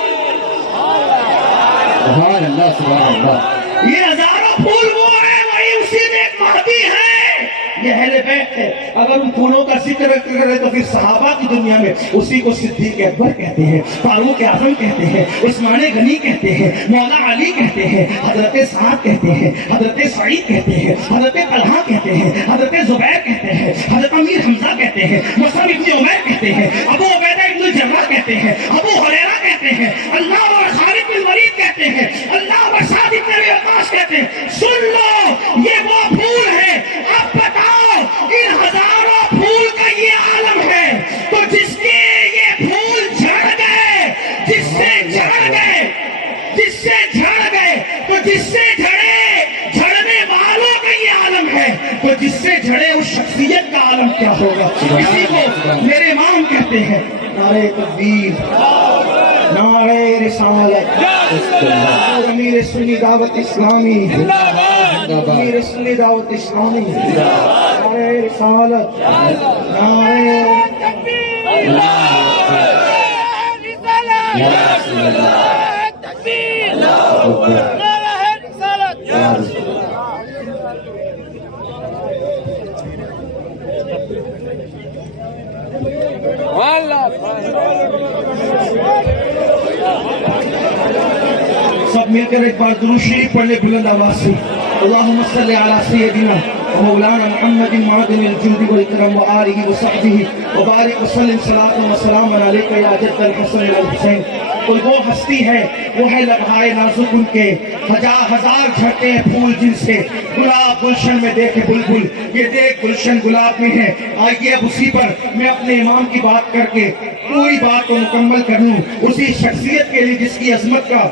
سبحان اللہ سبحان اللہ. یہ ہزاروں پھول وہ ہے، وہی اسی میں ایک مہدی ہے، یہ اہل بیت ہے. اگر ان پھولوں کا ذکر کرے تو پھر صحابہ کی دنیا میں اسی کو صدیق اکبر کہتے ہیں، فاروق اعظم کہتے ہیں، عثمان غنی کہتے ہیں، مولا علی کہتے ہیں، حضرت سعد کہتے ہیں، حضرت سعید کہتے ہیں، حضرت طلحہ کہتے ہیں، حضرت زبیر کہتے ہیں، حضرت امیر حمزہ کہتے ہیں، مصعب ابن عمیر کہتے ہیں، ابو عبیدہ ابن الجراح کہتے ہیں، ابو ہریرہ کہتے ہیں، اللہ اور خالد بن ولید کہتے ہیں، اللہ اور سعد بن ابی وقاص کہتے ہیں. سن لو یہ وہ پھول ہے. اب بتاؤ ان ہزاروں پھول کا یہ عالم ہے، تو جس کے یہ پھول جھڑ گئے، جس سے جھڑ گئے، جس سے جھڑ گئے، تو جس سے جھڑنے والوں کا یہ عالم ہے، تو جس سے جھڑے اس شخصیت کا عالم کیا ہوگا. اسی کو میرے امام کہتے ہیں نعرہ تکبیر، نعرہ رسالت، امیر سنی دعوت اسلامی، امیر سنی دعوت اسلامی، نعرہ رسالت، نعرہ سب مل کر ایک بار درود شریف پڑھ لے بلند آواز سے۔ اللہم صلی علی سیدنا مولانا محمد معدن الجود والکرم وآلہ وصحبہ وبارک وسلم صلاۃ و سلام علیک یا جد الحسن والحسین۔ کوئی وہ ہستی ہے، وہ ہے لبہائے نازک ان کے، ہزار جھڑتے ہیں پھول جن سے گلاب گلشن میں دیکھے بلبل، یہ دیکھ گلشن گلاب میں ہے۔ آئیے اب اسی پر میں اپنے امام کی بات کر کے پوری بات کو مکمل کر لوں، اسی شخصیت کے لیے جس کی عظمت کا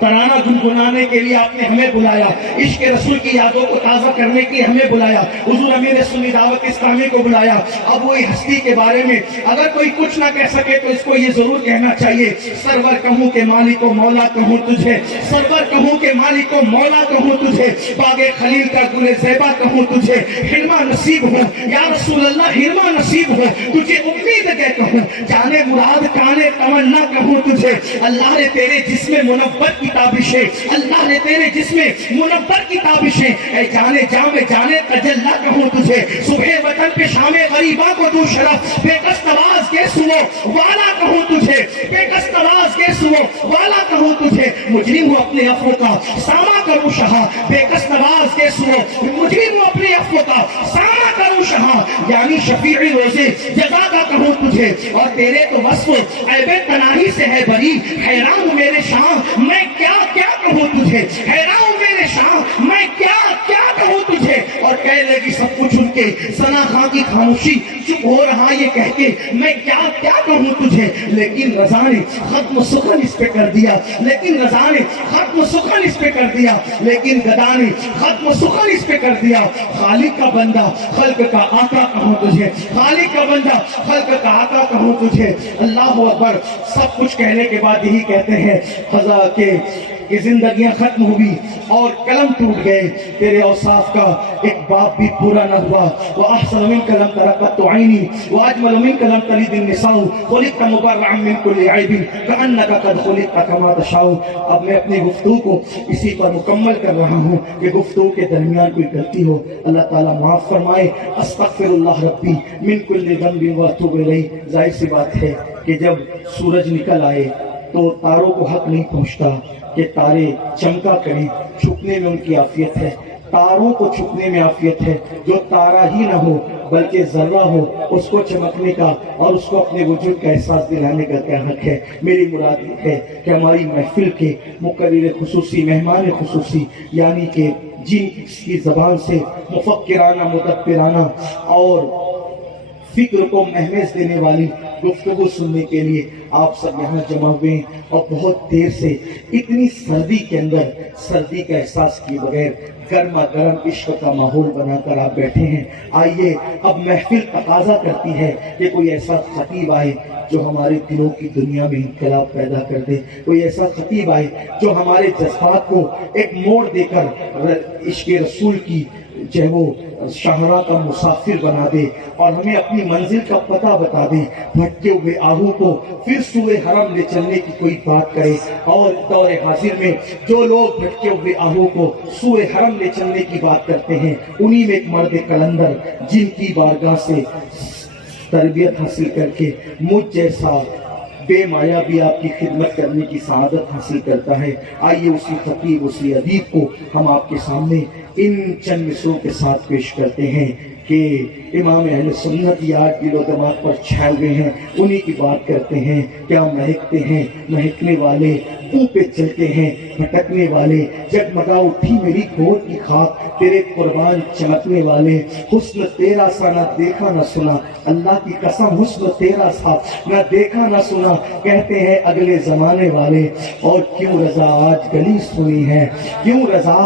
ترانہ گنگنانے کے لیے آپ نے ہمیں بلایا، عشق رسول کی یادوں کو تازہ کرنے کے لیے ہمیں بلایا، حضور امیر سنی دعوت اسلامی کو بلایا۔ اب وہی ہستی کے بارے میں اگر کوئی کچھ نہ کہہ سکے تو اس کو یہ ضرور کہنا چاہیے، سرور کہوں کہ مالک و مولا کہوں تجھے، سرور کہوں کہ مالک و مولا کہوں تجھے، باغ خلیل کا گل زیبا کہوں تجھے، ہرما نصیب ہوں یا رسول اللہ، ہرما نصیب ہوں تجھے امید کے کہوں، جانے مراد کانے تمنا کہوں تجھے۔ اللہ نے تیرے جسم منور کی تابشیں، اللہ نے تیرے جسم منور کی تابشیں، اے جانے جام جانے تجلا کہوں تجھے، صبح وطن پہ شام غریباں کو دوں شرف، بے قصد آواز کے سو والا کہوں تجھے، بے قصد آواز کے سو والا کہوں تجھے، مجرم ہوں اپنے عفو کا ساما کروں شہا، بے قصد آواز کے سو مجرم ہوں اپنے عفو کا ساما کروں شہا، یعنی شفیع روزے جزا کا کہوں تجھے، اور تیرے تو وصف عیب تناہی سے ہے بری، حیران ہوں میرے شاہ میں کیا کیا کہوں تجھے، حیران ہوں میرے شاہ میں کیا کیا کہوں تجھے، اور کہہ لگی سب کچھ ان کے ثنا خاں کی خاموشی چپ ہو رہا یہ کہہ کے میں کیا کیا کہوں تجھے، لیکن رضا نے ختم سخن اس پہ کر دیا، لیکن رضا نے ختم سخن اس پہ کر دیا، لیکن گدا نے ختم سخن اس پہ کر دیا، خالق کا بندہ خلق کا آقا کہوں تجھے، خالق کا بندہ خلق کا آقا کہوں تجھے۔ اللہ اکبر۔ سب کچھ کہنے کے بعد یہی کہتے ہیں خزا کے کہ زندگیاں ختم ہوئی اور قلم ٹوٹ گئے، تیرے اوصاف کا ایک باب بھی پورا نہ ہوا، وَأَحْسَنُ مِنْكَ لَمْ تَرَ قَطُّ عَيْنِي وَأَجْمَلُ مِنْكَ لَمْ تَلِدِ النِّسَاءُ خُلِقْتَ مُبَرَّأً مِنْ كُلِّ عَيْبٍ كَأَنَّكَ قَدْ خُلِقْتَ كَمَا تَشَاءُ۔ اب میں اپنی گفتگو کو اسی پر مکمل کر رہا ہوں کہ گفتگو کے درمیان کوئی غلطی ہو اللہ تعالیٰ معاف فرمائے۔ استغفر اللہ ربی من کل ذنب واتوب الیہ۔ ظاہر سی بات ہے کہ جب سورج نکل آئے تو تاروں کو حق نہیں پہنچتا کہ تارے چمکا کریں، چھپنے میں ان کی عافیت ہے، تاروں کو چھپنے میں عافیت ہے، جو تارا ہی نہ ہو بلکہ ذرہ ہو اس کو چمکنے کا اور اس کو اپنے وجود کا احساس دلانے کا کیا حق ہے۔ میری مراد یہ ہے کہ ہماری محفل کے مقرر خصوصی، مہمان خصوصی، یعنی کہ جن کی زبان سے مفکرانہ، مدبرانہ اور فکر کو مہمیز دینے والی گفتگو سننے کے لیے آپ سب یہاں جمع ہوئے ہیں، اور بہت دیر سے اتنی سردی کے اندر سردی کا احساس کیے بغیر گرما گرم عشق کا ماحول بنا کر آپ بیٹھے ہیں۔ آئیے اب محفل تقاضا کرتی ہے کہ کوئی ایسا خطیب آئے جو ہمارے دلوں کی دنیا میں انقلاب پیدا کر دے، کوئی ایسا خطیب آئے جو ہمارے جذبات کو ایک موڑ دے کر عشق رسول کی جو ہے وہ شاہراہ کا مسافر بنا دے اور ہمیں اپنی منزل کا پتہ بتا دے، بھٹکے ہوئے آہو کو پھر سوئے حرم لے چلنے کی کوئی بات کرے۔ اور دور حاضر میں جو لوگ بھٹکے ہوئے آہو کو سوئے حرم لے چلنے کی بات کرتے ہیں، انہی میں ایک مرد قلندر جن کی بارگاہ سے تربیت حاصل کر کے مجھ جیسا بے مایا بھی آپ کی خدمت کرنے کی سعادت حاصل کرتا ہے۔ آئیے اسی خطیب، اسی ادیب کو ہم آپ کے سامنے ان چند مصروں کے ساتھ پیش کرتے ہیں کہ امام اہل سنت یہ آج دل و دماغ پر چھائے ہوئے ہیں، انہی کی بات کرتے ہیں۔ کیا مہکتے ہیں مہکنے والے، منہ پہ چلتے ہیں بھٹکنے والے، جگمگا اٹھی میری گود کی خاک، تیرے قربان چمکنے والے، حسن تیرا سا نہ دیکھا نہ سنا، اللہ کی قسم حسن تیرا سا نہ دیکھا نہ سنا، کہتے ہیں اگلے زمانے والے۔ اور کیوں رضا آج گلی سنی ہے، کیوں رضا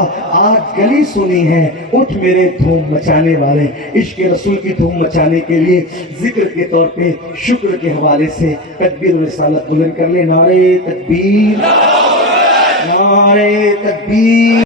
آج گلی سنی ہے، اٹھ میرے دھوم مچانے والے۔ عشق رسول کی دھوم مچانے کے لیے ذکر کے طور پہ شکر کے حوالے سے تکبیر و رسالت بلند کر لیں۔ نعرہ تکبیر، نعرہ تکبیر۔